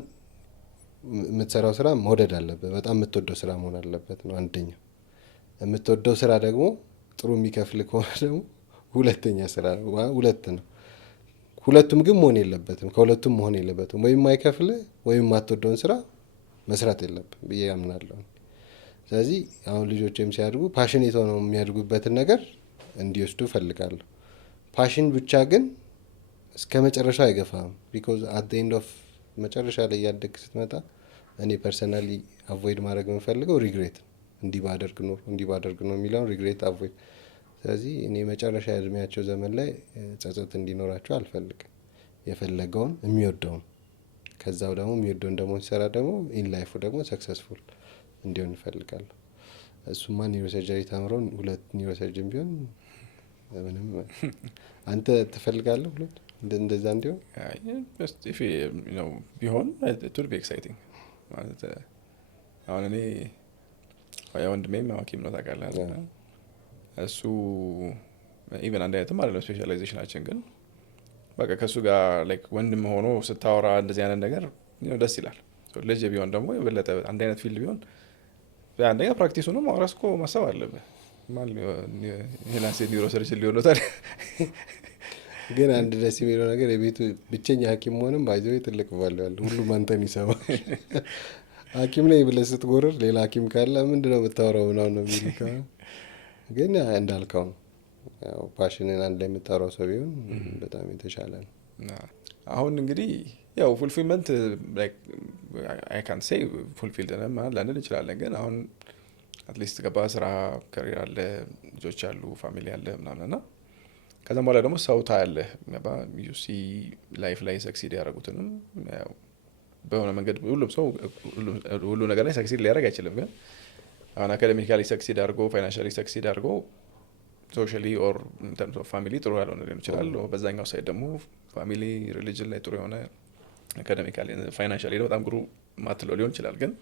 የምትሰራው ስራ መውደድ አለበት፣ በጣም የምትወደው ስራ መሆን አለበት ነው አንደኛው። የምትወደው ስራ ደግሞ ጥሩ የሚከፍል ከሆነ ደግሞ ሁለተኛ ስራ ነው። 2 ነው። ሁለቱም ግን መሆን የለበትም፣ ከሁለቱም መሆን የለበትም። ወይም የማይከፍል ወይም የማትወደውን ስራ መስራት የለብም ብዬ ያምናለሁ። ስለዚህ አሁን ልጆችም ሲያድጉ ፓሽኔት ሆነው የሚያድጉበትን ነገር እንዲወስዱ እፈልጋለሁ። ፓሽን ብቻ ግን እስከ መጨረሻው አይገፋም። ቢኮዝ አት ዘ ኤንድ ኦፍ መጨረሻ ላይ እያደግ ስትመጣ እኔ ፐርሰናሊ አቮይድ ማድረግ የምፈልገው ሪግሬት እንዲህ ባደርግ ነው የሚለውን ሪግሬት አቮይድ። ስለዚህ እኔ መጨረሻ እድሜያቸው ዘመን ላይ ጸጸት እንዲኖራቸው አልፈልግም። የፈለገውን የሚወደውን ከዛው ደግሞ የሚወደውን ደግሞ ሲሰራ ደግሞ ኢን ላይፉ ደግሞ ሰክሰስፉል እንዲሆን እፈልጋለሁ። እሱማ ኒውሮ ሰርጀሪ ተምረው 2 ኒውሮ ሰርጀን ቢሆን ምንም። አንተ ትፈልጋለህ ሁለት እንደዛ እንዲሆን? ቢሆን it would be exciting ማለት አሁን እኔ ወንድሜም ሐኪም ነው ታውቃለህ። እሱ ኢቨን አንድ አይነትም አይደለም ስፔሻላይዜሽናችን፣ ግን በቃ ከሱ ጋር ላይክ ወንድም ሆኖ ስታወራ እንደዚህ አይነት ነገር ደስ ይላል። ልጅ ቢሆን ደግሞ የበለጠ አንድ አይነት ፊልድ ቢሆን አንደኛ ፕራክቲሱንም ማውራስ እኮ ማሰብ አለብህ። ይሄን ኒውሮ ሰርጀን ሊሆን ነው ታዲያ ግን አንድ ደስ የሚለው ነገር የቤቱ ብቸኛ ሐኪም መሆንም ባይዘው ትልቅ ቫሉ ያለ ሁሉም አንተን ይሰማል። ሐኪም ነኝ ብለህ ስትጎርር ሌላ ሐኪም ካለ ምንድነው የምታወራው ምናምን ነው የሚልህ። ግን እንዳልከው ነው ያው ፓሽንን አንድ ላይ የምታወራው ሰው ቢሆን በጣም የተሻለ ነው። አሁን እንግዲህ ያው ፉልፊልመንት አይ ካንት ሴይ ፉልፊልድ ነን ላንል እንችላለን። ግን አሁን አትሊስት ገባ ስራ ከሪር አለ፣ ልጆች አሉ፣ ፋሚሊ አለ ምናምን እና ከዛም በኋላ ደግሞ ሰው ታያለህ ገባ ዩሲ ላይፍ ላይ ሰክሲድ ያደረጉትንም በሆነ መንገድ ሁሉም ሰው ሁሉ ነገር ላይ ሰክሲድ ሊያደርግ አይችልም። ግን አሁን አካዴሚካሊ ሰክሲድ አድርጎ ፋይናንሻሊ ሰክሲድ አድርጎ ሶሻሊ ኦር ኢንተርምስ ኦፍ ፋሚሊ ጥሩ ያልሆነ ሊሆን ይችላል። በዛኛው ሳይድ ደግሞ ፋሚሊ ሪሊጅን ላይ ጥሩ የሆነ አካዴሚካሊ ፋይናንሻሊ በጣም ግሩ ማትለው ሊሆን ይችላል። ግን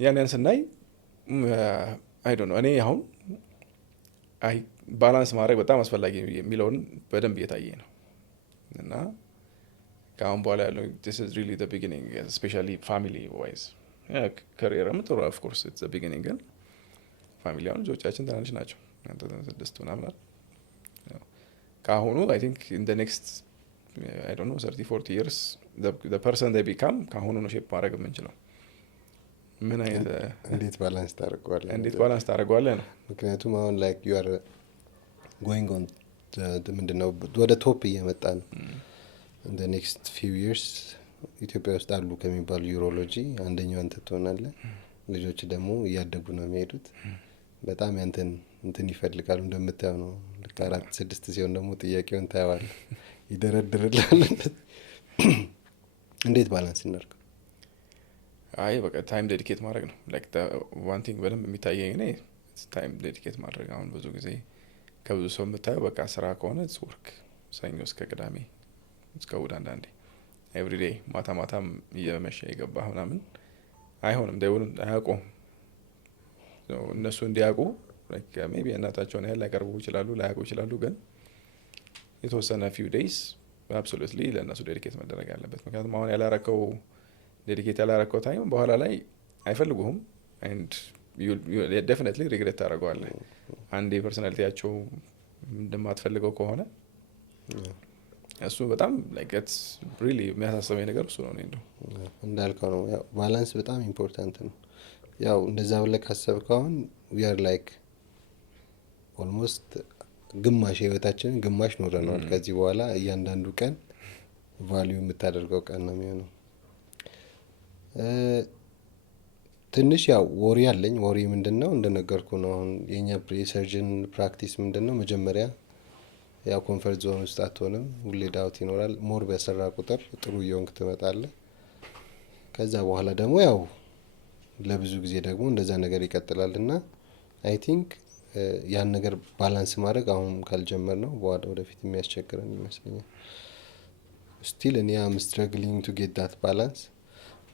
ያን ስናይ አይ ዶንት ኖ እኔ አሁን ባላንስ ማድረግ በጣም አስፈላጊ የሚለውን በደንብ እየታየ ነው እና ከአሁን በኋላ ያለው this is really the beginning especially family wise ካሪየርም ጥሩ of course it's the beginning ግን ፋሚሊ አሁን ልጆቻችን ትናንሽ ናቸው 6 ምናምን ከአሁኑ I think in the next I don't know 30-40 years the person they become ከአሁኑ ነው ሼፕ ማድረግ የምንችለው። ምን አይነት እንዴት ባላንስ ታደርገዋለህ ነው። ምክንያቱም አሁን like you are going on ምንድነው ወደ ቶፕ እየመጣ ነው። in the next few years ኢትዮጵያ ውስጥ አሉ ከሚባሉ ዩሮሎጂ አንደኛው አንተ ትሆናለህ። ልጆች ደግሞ እያደጉ ነው የሚሄዱት። በጣም ያንተን እንትን ይፈልጋሉ እንደምታየው ነው። ልክ 4-6 ሲሆን ደግሞ ጥያቄውን ታየዋለህ ይደረድርልሃል። እንዴት ባላንስ እናድርግ? አይ በቃ ታይም ዴዲኬት ማድረግ ነው። ላይክ ዋን ቲንግ በደንብ የሚታየኝ እኔ ታይም ዴዲኬት ማድረግ። አሁን ብዙ ጊዜ ከብዙ ሰው የምታየው በቃ ስራ ከሆነ ወርክ ሰኞ እስከ ቅዳሜ እስከ እሑድ አንዳንዴ ኤቭሪዴይ ማታም እየመሸ የገባህ ምናምን አይሆንም። ደውል አያውቁም። እነሱ እንዲያውቁ ሜይ ቢ እናታቸውን ያህል ላይቀርቡ ይችላሉ፣ ላያውቁ ይችላሉ። ግን የተወሰነ ፊው ዴይስ አብሶሉትሊ ለእነሱ ዴዲኬት መደረግ ያለበት። ምክንያቱም አሁን ያላረከው ዴዲኬት ያላረከው ታይም በኋላ ላይ አይፈልጉህም ኤንድ ዴፊኒትሊ ሪግሬት ታደርገዋለህ። አንድ የፐርሶናሊቲያቸው እንደማትፈልገው ከሆነ እሱ በጣም ላይክ ሪሊ የሚያሳስበኝ ነገር እሱ ነው። እንደው እንዳልከው ነው ያው ባላንስ በጣም ኢምፖርታንት ነው። ያው እንደዛ ብለህ ካሰብከው አሁን we are like almost ግማሽ ህይወታችንን ግማሽ ኖረናል። ከዚህ በኋላ እያንዳንዱ ቀን ቫልዩ የምታደርገው ቀን ነው የሚሆነው። ትንሽ ያው ወሪ አለኝ። ወሪ ምንድነው እንደነገርኩ ነው። አሁን የኛ ሰርጅን ፕራክቲስ ምንድነው መጀመሪያ ያው ኮንፈርት ዞን ውስጥ አትሆንም። ሁሌ ዳውት ይኖራል። ሞር በሰራ ቁጥር ጥሩ እየሆንክ ትመጣለህ። ከዛ በኋላ ደግሞ ያው ለብዙ ጊዜ ደግሞ እንደዛ ነገር ይቀጥላል እና አይ ቲንክ ያን ነገር ባላንስ ማድረግ አሁን ካልጀመር ነው በኋላ ወደፊት የሚያስቸግረን ይመስለኛል። ስቲል እኔ አም ስትራግሊንግ ቱ ጌት ዳት ባላንስ።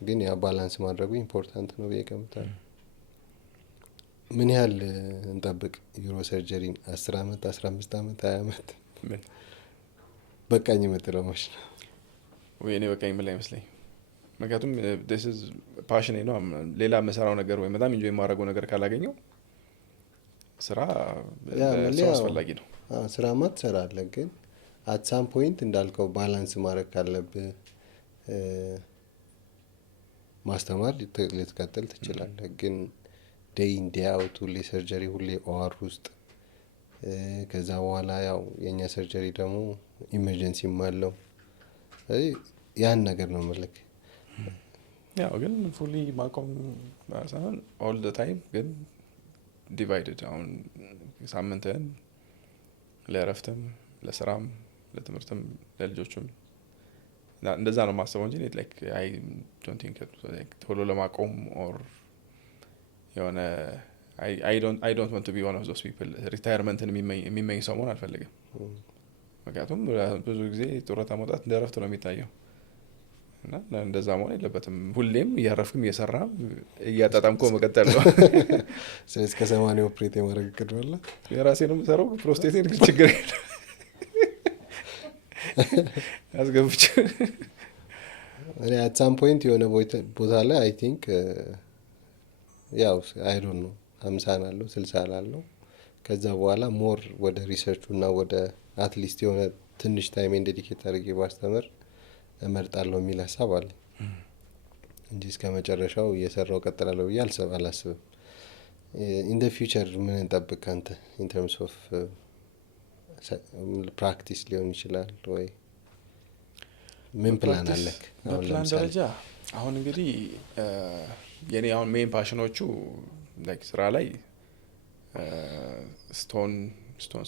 ግን ያ ባላንስ ማድረጉ ኢምፖርታንት ነው ብዬ እገምታለሁ። ምን ያህል እንጠብቅ ዩሮ ሰርጀሪን? 10 አመት፣ 15 አመት፣ 20 አመት? በቃኝ የምትለው መች ነው? ወይ እኔ በቃኝ ምን ላይ መስለኝ። ምክንያቱም this is passion ነው። ሌላ መሰራው ነገር ወይ በጣም ኢንጆይ የማደርገው ነገር ካላገኘው ስራ አስፈላጊ ነው። ስራማ ትሰራለህ። ግን at some point እንዳልከው ባላንስ ማድረግ ካለብህ ማስተማር ልትቀጥል ትችላለህ። ግን ዴይ ኢን ዴይ አውት ሁሌ ሰርጀሪ፣ ሁሌ ኦአር ውስጥ ከዛ በኋላ ያው የኛ ሰርጀሪ ደግሞ ኢመርጀንሲም አለው። ያን ነገር ነው መልክ ያው ግን ፉሊ ማቆም ሳይሆን ኦል ዘ ታይም ግን ዲቫይድድ። አሁን ሳምንትን ለእረፍትም፣ ለስራም፣ ለትምህርትም፣ ለልጆችም እንደዛ ነው ማሰበው እንጂ ላይክ አይ ዶንት ቲንክ ቶሎ ለማቆም ኦር የሆነ I don't want to be one of those people ሪታየርመንትን የሚመኝ ሰው መሆን አልፈልግም። ምክንያቱም ብዙ ጊዜ ጡረታ መውጣት እንደ እረፍት ነው የሚታየው እና እንደዛ መሆን የለበትም። ሁሌም እያረፍክም እየሰራም እያጣጣምኮ መቀጠል ነው። ስለዚህ ከ80 ኦፕሬት የማድረግ እቅድ አለ። የራሴ ነው የምሰራው ፕሮስቴቴን ግን ችግር የለም አስገብቼ እኔ at some point የሆነ ቦታ ላይ I think ያው I don't know 50 አለው 60 አለው። ከዛ በኋላ ሞር ወደ ሪሰርቹ እና ወደ አትሊስት የሆነ ትንሽ ታይሜን ዴዲኬት አድርጌ ባስተምር እመርጣለሁ የሚል ሀሳብ አለ እንጂ እስከ መጨረሻው እየሰራው ቀጥላለሁ ብዬ አላስብም። ኢን ደ ፊውቸር ምን እንጠብቅ አንተ ኢን ተርምስ ኦፍ ፕራክቲስ ሊሆን ይችላል ወይ ምን ፕላን አለክ? በፕላን ደረጃ አሁን እንግዲህ የኔ አሁን ሜን ፓሽኖቹ ላይክ ስራ ላይ ስቶን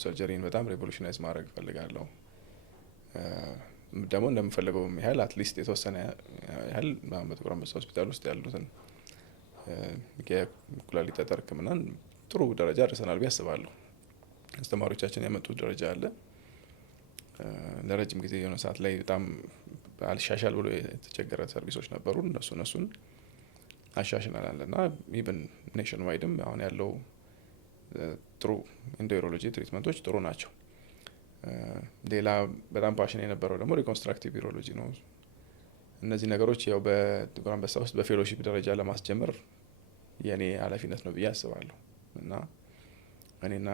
ሰርጀሪን በጣም ሬቮሉሽናይዝ ማድረግ እፈልጋለሁ። ደግሞ እንደምፈልገው ያህል አትሊስት የተወሰነ ያህል በጥቁር አንበሳ ሆስፒታል ውስጥ ያሉትን የኩላሊት ጠጠር ሕክምናን ጥሩ ደረጃ ደርሰናል ብዬ አስባለሁ። አስተማሪዎቻችን ያመጡት ደረጃ አለ። ለረጅም ጊዜ የሆነ ሰዓት ላይ በጣም አልሻሻል ብሎ የተቸገረ ሰርቪሶች ነበሩ። እነሱን አሻሽለናል እና ኢቨን ኔሽን ዋይድም አሁን ያለው ጥሩ ኢንዶዩሮሎጂ ትሪትመንቶች ጥሩ ናቸው። ሌላ በጣም ፓሽን የነበረው ደግሞ ሪኮንስትራክቲቭ ዩሮሎጂ ነው። እነዚህ ነገሮች ያው በጥቁር አንበሳ ውስጥ በፌሎሺፕ ደረጃ ለማስጀመር የኔ ኃላፊነት ነው ብዬ አስባለሁ እና እኔና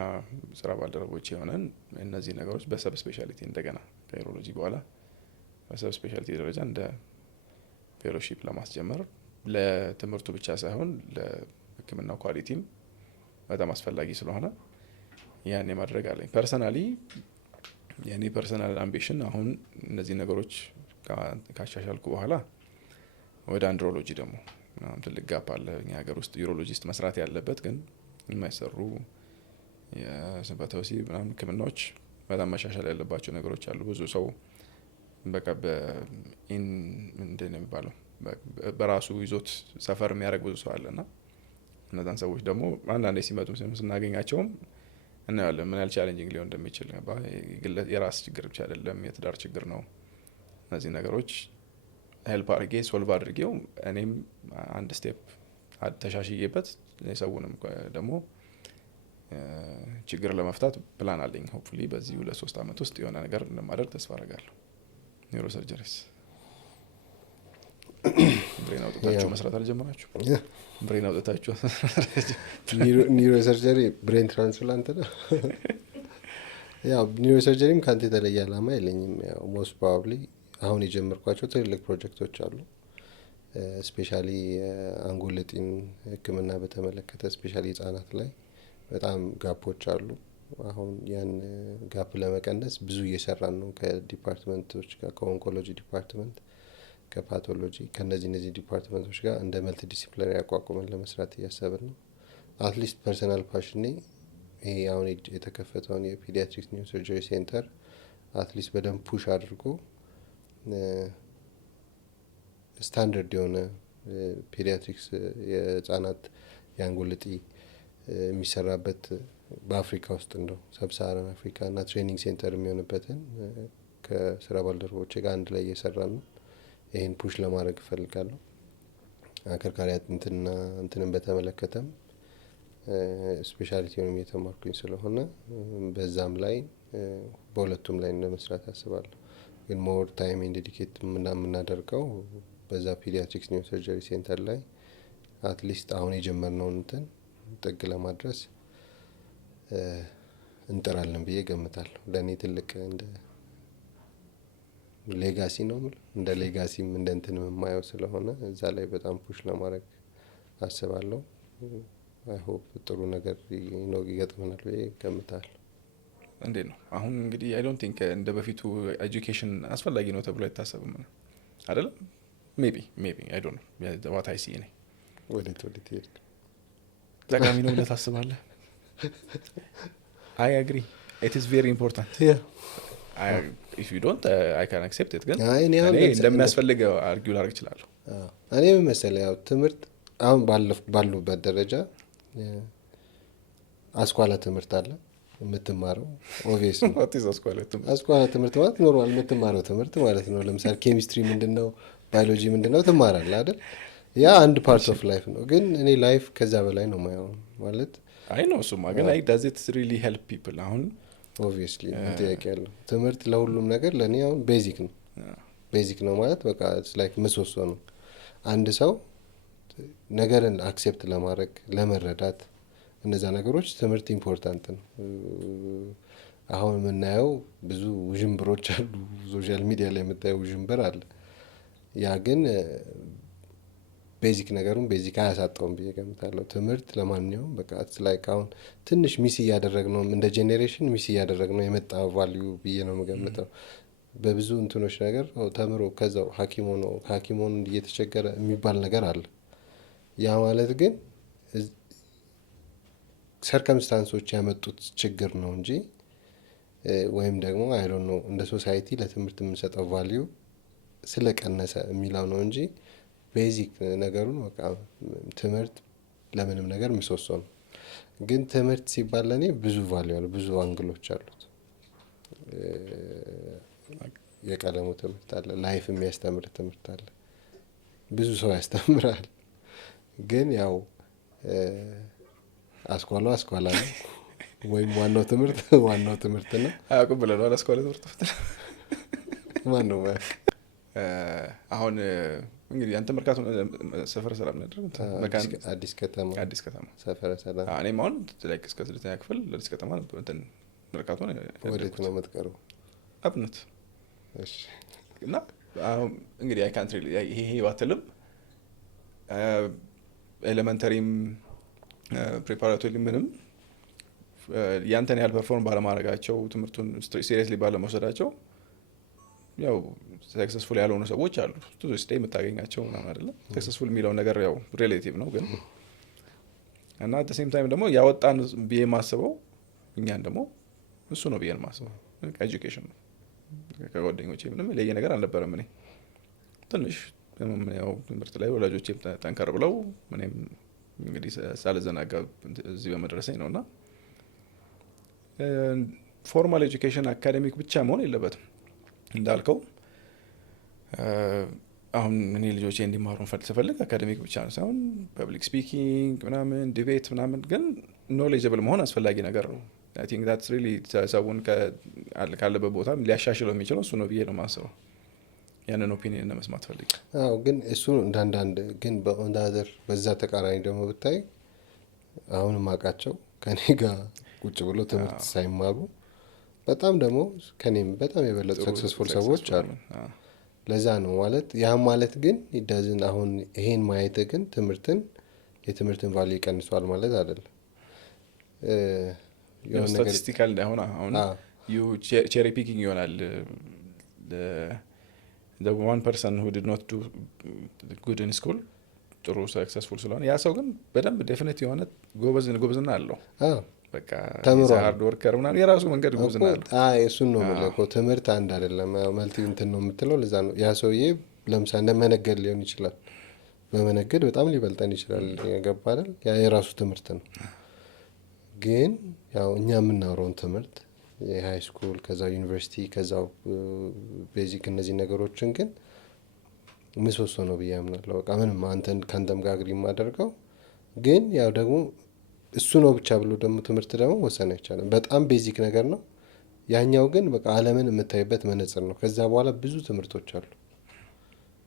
ስራ ባልደረቦች የሆነን እነዚህ ነገሮች በሰብ ስፔሻሊቲ እንደገና ከዩሮሎጂ በኋላ በሰብ ስፔሻሊቲ ደረጃ እንደ ፌሎሺፕ ለማስጀመር ለትምህርቱ ብቻ ሳይሆን ለሕክምናው ኳሊቲም በጣም አስፈላጊ ስለሆነ ያን የማድረግ አለኝ። ፐርሰናሊ የኔ ፐርሰናል አምቢሽን አሁን እነዚህ ነገሮች ካሻሻልኩ በኋላ ወደ አንድሮሎጂ ደግሞ ትልቅ ጋፕ አለ እኛ ሀገር ውስጥ ዩሮሎጂስት መስራት ያለበት ግን የማይሰሩ የስንፈተ ወሲብ ምናምን ሕክምናዎች በጣም መሻሻል ያለባቸው ነገሮች አሉ። ብዙ ሰው በቃ ምንድን ነው የሚባለው በራሱ ይዞት ሰፈር የሚያደርግ ብዙ ሰው አለና እነዛን ሰዎች ደግሞ አንዳንዴ ሲመጡ ስናገኛቸውም እናያለን ምን ያህል ቻሌንጂንግ ሊሆን እንደሚችል። የራስ ችግር ብቻ አይደለም የትዳር ችግር ነው። እነዚህ ነገሮች ሄልፕ አድርጌ ሶልቭ አድርጌው እኔም አንድ ስቴፕ ተሻሽዬበት የሰውንም ደግሞ ችግር ለመፍታት ፕላን አለኝ። ሆፕፉሊ በዚህ 2-3 አመት ውስጥ የሆነ ነገር እንደማደርግ ተስፋ አደርጋለሁ። ኒውሮ ሰርጀሪስ ብሬን አውጥታችሁ መስራት አልጀመራችሁ? ብሬን አውጥታችሁ ኒውሮ ሰርጀሪ ብሬን ትራንስፕላንት ነው። ያው ኒውሮ ሰርጀሪም ከአንተ የተለየ አላማ የለኝም። ያው ሞስት ፕሮባብሊ አሁን የጀመርኳቸው ትልልቅ ፕሮጀክቶች አሉ። ስፔሻሊ አንጎል እጢን ሕክምና በተመለከተ ስፔሻሊ ህጻናት ላይ በጣም ጋፖች አሉ። አሁን ያን ጋፕ ለመቀነስ ብዙ እየሰራን ነው ከዲፓርትመንቶች ጋር ከኦንኮሎጂ ዲፓርትመንት ከፓቶሎጂ ከነዚህ ዲፓርትመንቶች ጋር እንደ መልቲ ዲሲፕሊናሪ አቋቁመን ለመስራት እያሰብን ነው። አትሊስት ፐርሰናል ፓሽኔ ይሄ አሁን የተከፈተውን የፒዲያትሪክስ ኒውሮ ሰርጀሪ ሴንተር አትሊስት በደንብ ፑሽ አድርጎ ስታንዳርድ የሆነ ፒዲያትሪክስ የህጻናት የአንጎል እጢ የሚሰራበት በአፍሪካ ውስጥ እንደው ሰብሳሃራን አፍሪካ እና ትሬኒንግ ሴንተር የሚሆንበትን ከስራ ባልደረቦች ጋር አንድ ላይ እየሰራን ነው። ይህን ፑሽ ለማድረግ እፈልጋለሁ። አከርካሪ እንትንን በተመለከተም ስፔሻሊቲውንም እየተማርኩኝ ስለሆነ በዛም ላይ በሁለቱም ላይ እንደመስራት አስባለሁ። ግን ሞር ታይም ዴዲኬት የምናደርገው በዛ ፒዲያትሪክስ ኒውሮ ሰርጀሪ ሴንተር ላይ አትሊስት አሁን የጀመርነውን እንትን ጥግ ለማድረስ እንጥራለን ብዬ ገምታለሁ። ለእኔ ትልቅ እንደ ሌጋሲ ነው እንደ ሌጋሲም እንደ እንትን የማየው ስለሆነ እዛ ላይ በጣም ፑሽ ለማድረግ አስባለሁ። አይ ሆፕ ጥሩ ነገር ይገጥመናል ብዬ ገምታለሁ። እንዴት ነው አሁን እንግዲህ አይ ዶንት ቲንክ እንደ በፊቱ ኤጁኬሽን አስፈላጊ ነው ተብሎ አይታሰብም አይደለም? ሜቢ አይ ዶንት ኖ ዋት አይ ሲ ነኝ ወዴት ሄድ ጠቃሚ ነው ብለህ ታስባለህ? አይ አግሪ ኢት ኢዝ ቬሪ ኢምፖርታንት if you don't I can accept it ግን እኔ እንደሚያስፈልግ አርጊው ላደርግ እችላለሁ። እኔ ምን መሰለህ ያው ትምህርት አሁን ባሉበት ደረጃ አስኳላ ትምህርት አለ የምትማረው ኦብቪየስ ነው። አስኳላ ትምህርት ማለት ኖርማል የምትማረው ትምህርት ማለት ነው። ለምሳሌ ኬሚስትሪ ምንድነው ባዮሎጂ ምንድነው ትማራለህ አይደል? ያ አንድ ፓርት ኦፍ ላይፍ ነው። ግን እኔ ላይፍ ከዛ በላይ ነው ማየው ማለት አይ ነው እሱማ ግን አይ does it really help people አሁን ኦብቪየስሊ ጥያቄ ያለው ትምህርት ለሁሉም ነገር ለኔ አሁን ቤዚክ ነው። ቤዚክ ነው ማለት በቃ ላይክ ምሰሶ ነው። አንድ ሰው ነገርን አክሴፕት ለማድረግ ለመረዳት እነዛ ነገሮች ትምህርት ኢምፖርታንት ነው። አሁን የምናየው ብዙ ውዥንብሮች አሉ። ሶሻል ሚዲያ ላይ የምታየው ውዥንብር አለ። ያ ግን ቤዚክ ነገሩን ቤዚክ አያሳጣውም ብዬ ገምታለሁ። ትምህርት ለማንኛውም በቃ ላይክ አሁን ትንሽ ሚስ እያደረግ ነው እንደ ጄኔሬሽን ሚስ እያደረግ ነው የመጣ ቫልዩ ብዬ ነው የምገምተው። በብዙ እንትኖች ነገር ተምሮ ከዛው ሐኪም ሆኖ ከሐኪም ሆኖ እየተቸገረ የሚባል ነገር አለ። ያ ማለት ግን ሰርከምስታንሶች ያመጡት ችግር ነው እንጂ ወይም ደግሞ አይ ዶንት ኖ እንደ ሶሳይቲ ለትምህርት የምንሰጠው ቫልዩ ስለቀነሰ የሚለው ነው እንጂ ቤዚክ ነገሩን በቃ ትምህርት ለምንም ነገር ምሰሶ ነው። ግን ትምህርት ሲባል ለኔ ብዙ ቫልዩ አለ፣ ብዙ አንግሎች አሉት። የቀለሙ ትምህርት አለ፣ ላይፍ የሚያስተምር ትምህርት አለ፣ ብዙ ሰው ያስተምራል። ግን ያው አስኳላ ነው ወይም ዋናው ትምህርት ነው። አያውቁም ብለናል። አስኳላ ትምህርት ማን ነው አሁን እንግዲህ አንተ መርካቶ ሰፈረ ሰላም ነበር፣ አዲስ ከተማ ሰፈረ ሰላም። እኔም አሁን ላይክ እስከ 6ኛ ክፍል አዲስ ከተማ ነበር። እንትን መርካቶ ነው። ወዴት ነው የምትቀረው? አብነት። እሺ። እና አሁን እንግዲህ አይ ካንት ሪሊ ይሄ ባትልም ኤሌመንተሪም ፕሪፓራቶሪ ምንም ያንተን ያህል ፐርፎርም ባለማድረጋቸው ትምህርቱን ሲሪየስሊ ባለመውሰዳቸው ያው ሰክሰስፉል ያልሆኑ ሰዎች አሉ። ስቴ የምታገኛቸው ምናምን አይደለም። ሰክሰስፉል የሚለው ነገር ያው ሪሌቲቭ ነው። ግን እና አት ሴም ታይም ደግሞ ያወጣን ብዬ ማስበው እኛን ደግሞ እሱ ነው ብዬ ማስበው ኤጁኬሽን ነው። ከጓደኞቼ ምንም ለየ ነገር አልነበረም። እኔ ትንሽ ያው ትምህርት ላይ ወላጆቼ ጠንከር ብለው እኔም እንግዲህ ሳልዘናጋ እዚህ በመድረሰኝ ነውና ፎርማል ኤጁኬሽን አካዴሚክ ብቻ መሆን የለበትም እንዳልከው። አሁን እኔ ልጆቼ እንዲማሩ ስፈልግ አካዴሚክ ብቻ ነው ሳይሆን ፐብሊክ ስፒኪንግ ምናምን ዲቤት ምናምን፣ ግን ኖሌጀብል መሆን አስፈላጊ ነገር ነው። አይ ቲንክ ዳትስ ሪሊ ሰውን ካለበት ቦታ ሊያሻሽለው የሚችለው እሱ ነው ብዬ ነው የማስበው። ያንን ኦፒኒየን ለመስማት ፈልግ። አዎ፣ ግን እሱ እንዳንዳንድ ግን በኦንዳዘር በዛ ተቃራኒ ደግሞ ብታይ አሁን ማቃቸው ከኔ ጋር ቁጭ ብሎ ትምህርት ሳይማሩ በጣም ደግሞ ከኔም በጣም የበለጡ ሰክሰስፉል ሰዎች አሉ። ለዛ ነው ማለት ያ ማለት ግን ይዳዝን አሁን ይሄን ማየት ግን የትምህርትን ቫልዩ ይቀንሷል ማለት አይደለም። ስታቲስቲካል አሁን ዩ ቼሪ ፒኪንግ ይሆናል። the one person who did not do good in school ጥሩ ሰክሰስፉል ስለሆነ ያ ሰው ግን በደንብ ዴፊኒት የሆነ ጎበዝና አለው። በቃ ሃርድ ወርከር ምናምን የራሱ መንገድ ጎበዝና አለው። እሱን ነው የምልህ። ትምህርት አንድ አይደለም፣ መልቲ እንትን ነው የምትለው። ለዛ ነው ያ ሰውዬ ለምሳሌ እንደመነገድ ሊሆን ይችላል። በመነገድ በጣም ሊበልጠን ይችላል። ገባ አይደል? ያ የራሱ ትምህርት ነው። ግን ያው እኛ የምናወራውን ትምህርት የሃይ ስኩል ከዛው ዩኒቨርሲቲ ከዛው ቤዚክ እነዚህ ነገሮችን ግን ምሰሶ ነው ብዬ አምናለሁ። በቃ ምንም ከአንተም ጋር አግሪ የማደርገው ግን ያው ደግሞ እሱ ነው ብቻ ብሎ ደግሞ ትምህርት ደግሞ ወሰን አይቻልም። በጣም ቤዚክ ነገር ነው። ያኛው ግን በቃ ዓለምን የምታይበት መነጽር ነው። ከዛ በኋላ ብዙ ትምህርቶች አሉ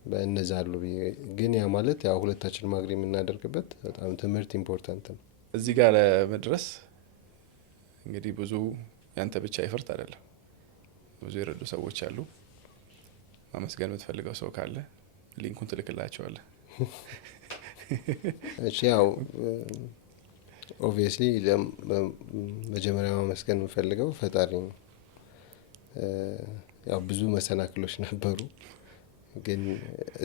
በእነዛ አሉ ብዬ ግን ያ ማለት ያው ሁለታችን ማግሪ የምናደርግበት በጣም ትምህርት ኢምፖርታንት ነው። እዚህ ጋር ለመድረስ እንግዲህ ብዙ ያንተ ብቻ ይፈርት አይደለም። ብዙ የረዱ ሰዎች አሉ። ማመስገን የምትፈልገው ሰው ካለ ሊንኩን ትልክላቸዋለህ። እሺ፣ ያው ኦብቪየስሊ መጀመሪያ ማመስገን የምፈልገው ፈጣሪ ነው። ያው ብዙ መሰናክሎች ነበሩ፣ ግን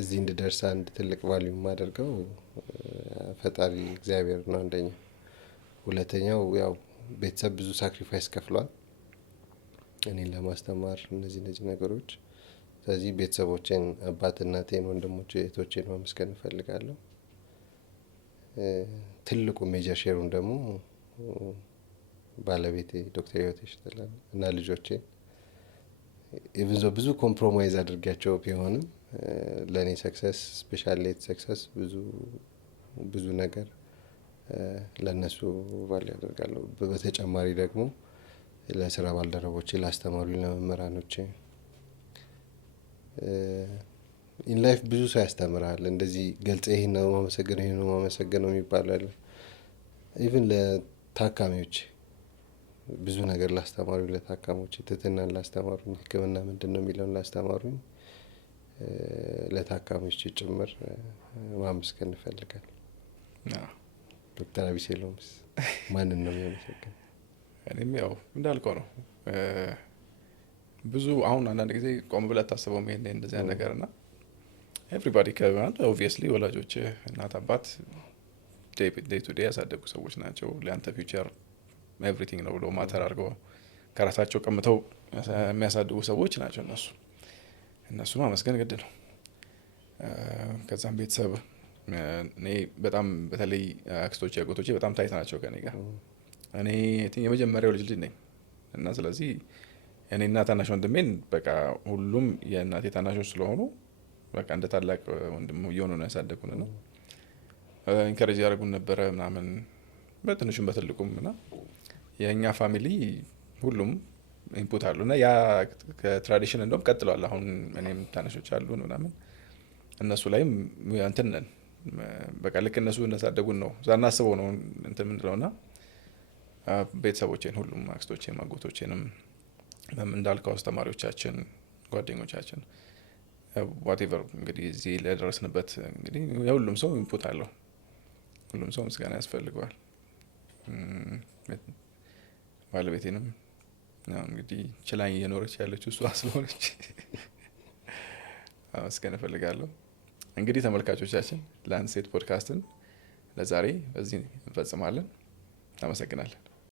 እዚህ እንድደርስ አንድ ትልቅ ቫልዩ የማደርገው ፈጣሪ እግዚአብሔር ነው አንደኛው። ሁለተኛው ያው ቤተሰብ ብዙ ሳክሪፋይስ ከፍሏል እኔን ለማስተማር እነዚህ ነገሮች። ስለዚህ ቤተሰቦቼን፣ አባት እናቴን፣ ወንድሞቼ እህቶቼን ማመስገን እፈልጋለሁ። ትልቁ ሜጀር ሼሩን ደግሞ ባለቤቴ ዶክተር ህይወት ይሽጥላል እና ልጆቼን ኢቭን ብዙ ኮምፕሮማይዝ አድርጊያቸው ቢሆንም ለእኔ ሰክሰስ ስፔሻል ሌት ሰክሰስ ብዙ ነገር ለነሱ ቫል ያደርጋለሁ። በተጨማሪ ደግሞ ለስራ ባልደረቦቼ፣ ላስተማሩ ለመምህራኖቼ ኢን ላይፍ ብዙ ሰው ያስተምራል። እንደዚህ ገልጸ ይሄን ነው ማመሰግነው የሚባለው አለ። ኢቭን ለታካሚዎች ብዙ ነገር ላስተማሩኝ ለታካሞች፣ ትህትናን ላስተማሩኝ፣ ሕክምና ምንድን ነው የሚለውን ላስተማሩኝ ለታካሞች ጭምር ማመስገን እንፈልጋለን። ዶክተር አቢሴሎምስ ማንን ነው የሚያመሰግነው? እኔም ያው እንዳልከው ነው። ብዙ አሁን አንዳንድ ጊዜ ቆም ብለህ ታስበው ይሄን እንደዚህ አይነት ነገር እና ኤቭሪባዲ ከማን ኦብቪየስሊ ወላጆች እናት አባት ዴይ ቱ ዴይ ያሳደጉ ሰዎች ናቸው። ለአንተ ፊውቸር ኤቭሪቲንግ ነው ብሎ ማተር አድርገው ከራሳቸው ቀምተው የሚያሳድጉ ሰዎች ናቸው እነሱ ማመስገን ግድ ነው። ከዛም ቤተሰብ እኔ በጣም በተለይ አክስቶቼ አጎቶቼ በጣም ታይት ናቸው ከኔ ጋር። እኔ የመጀመሪያው ልጅ ነኝ እና ስለዚህ እኔና ታናሽ ወንድሜን በቃ ሁሉም የእናቴ ታናሾች ስለሆኑ በቃ እንደ ታላቅ ወንድም እየሆኑ ነው ያሳደጉን ነው። ኢንከሬጅ ያደርጉን ነበረ ምናምን በትንሹም በትልቁም እና የእኛ ፋሚሊ ሁሉም ኢንፑት አሉ እና ያ ከትራዲሽን እንደውም ቀጥሏል። አሁን እኔም ታናሾች አሉን ምናምን እነሱ ላይም እንትን ነን በቃ ልክ እነሱ እንዳሳደጉን ነው ሳናስበው ነው እንትን ምንድነው እና ቤተሰቦቼን ሁሉም አክስቶቼን አጎቶቼንም እንዳልከው አስተማሪዎቻችን፣ ጓደኞቻችን ዋቴቨር እንግዲህ እዚህ ለደረስንበት እንግዲህ የሁሉም ሰው ኢንፑት አለው። ሁሉም ሰው ምስጋና ያስፈልገዋል። ባለቤቴንም እንግዲህ ችላኝ እየኖረች ያለችው እሷ ስለሆነች አመስገን እፈልጋለሁ። እንግዲህ ተመልካቾቻችን ላንሴት ፖድካስትን ለዛሬ በዚህ እንፈጽማለን። አመሰግናለን።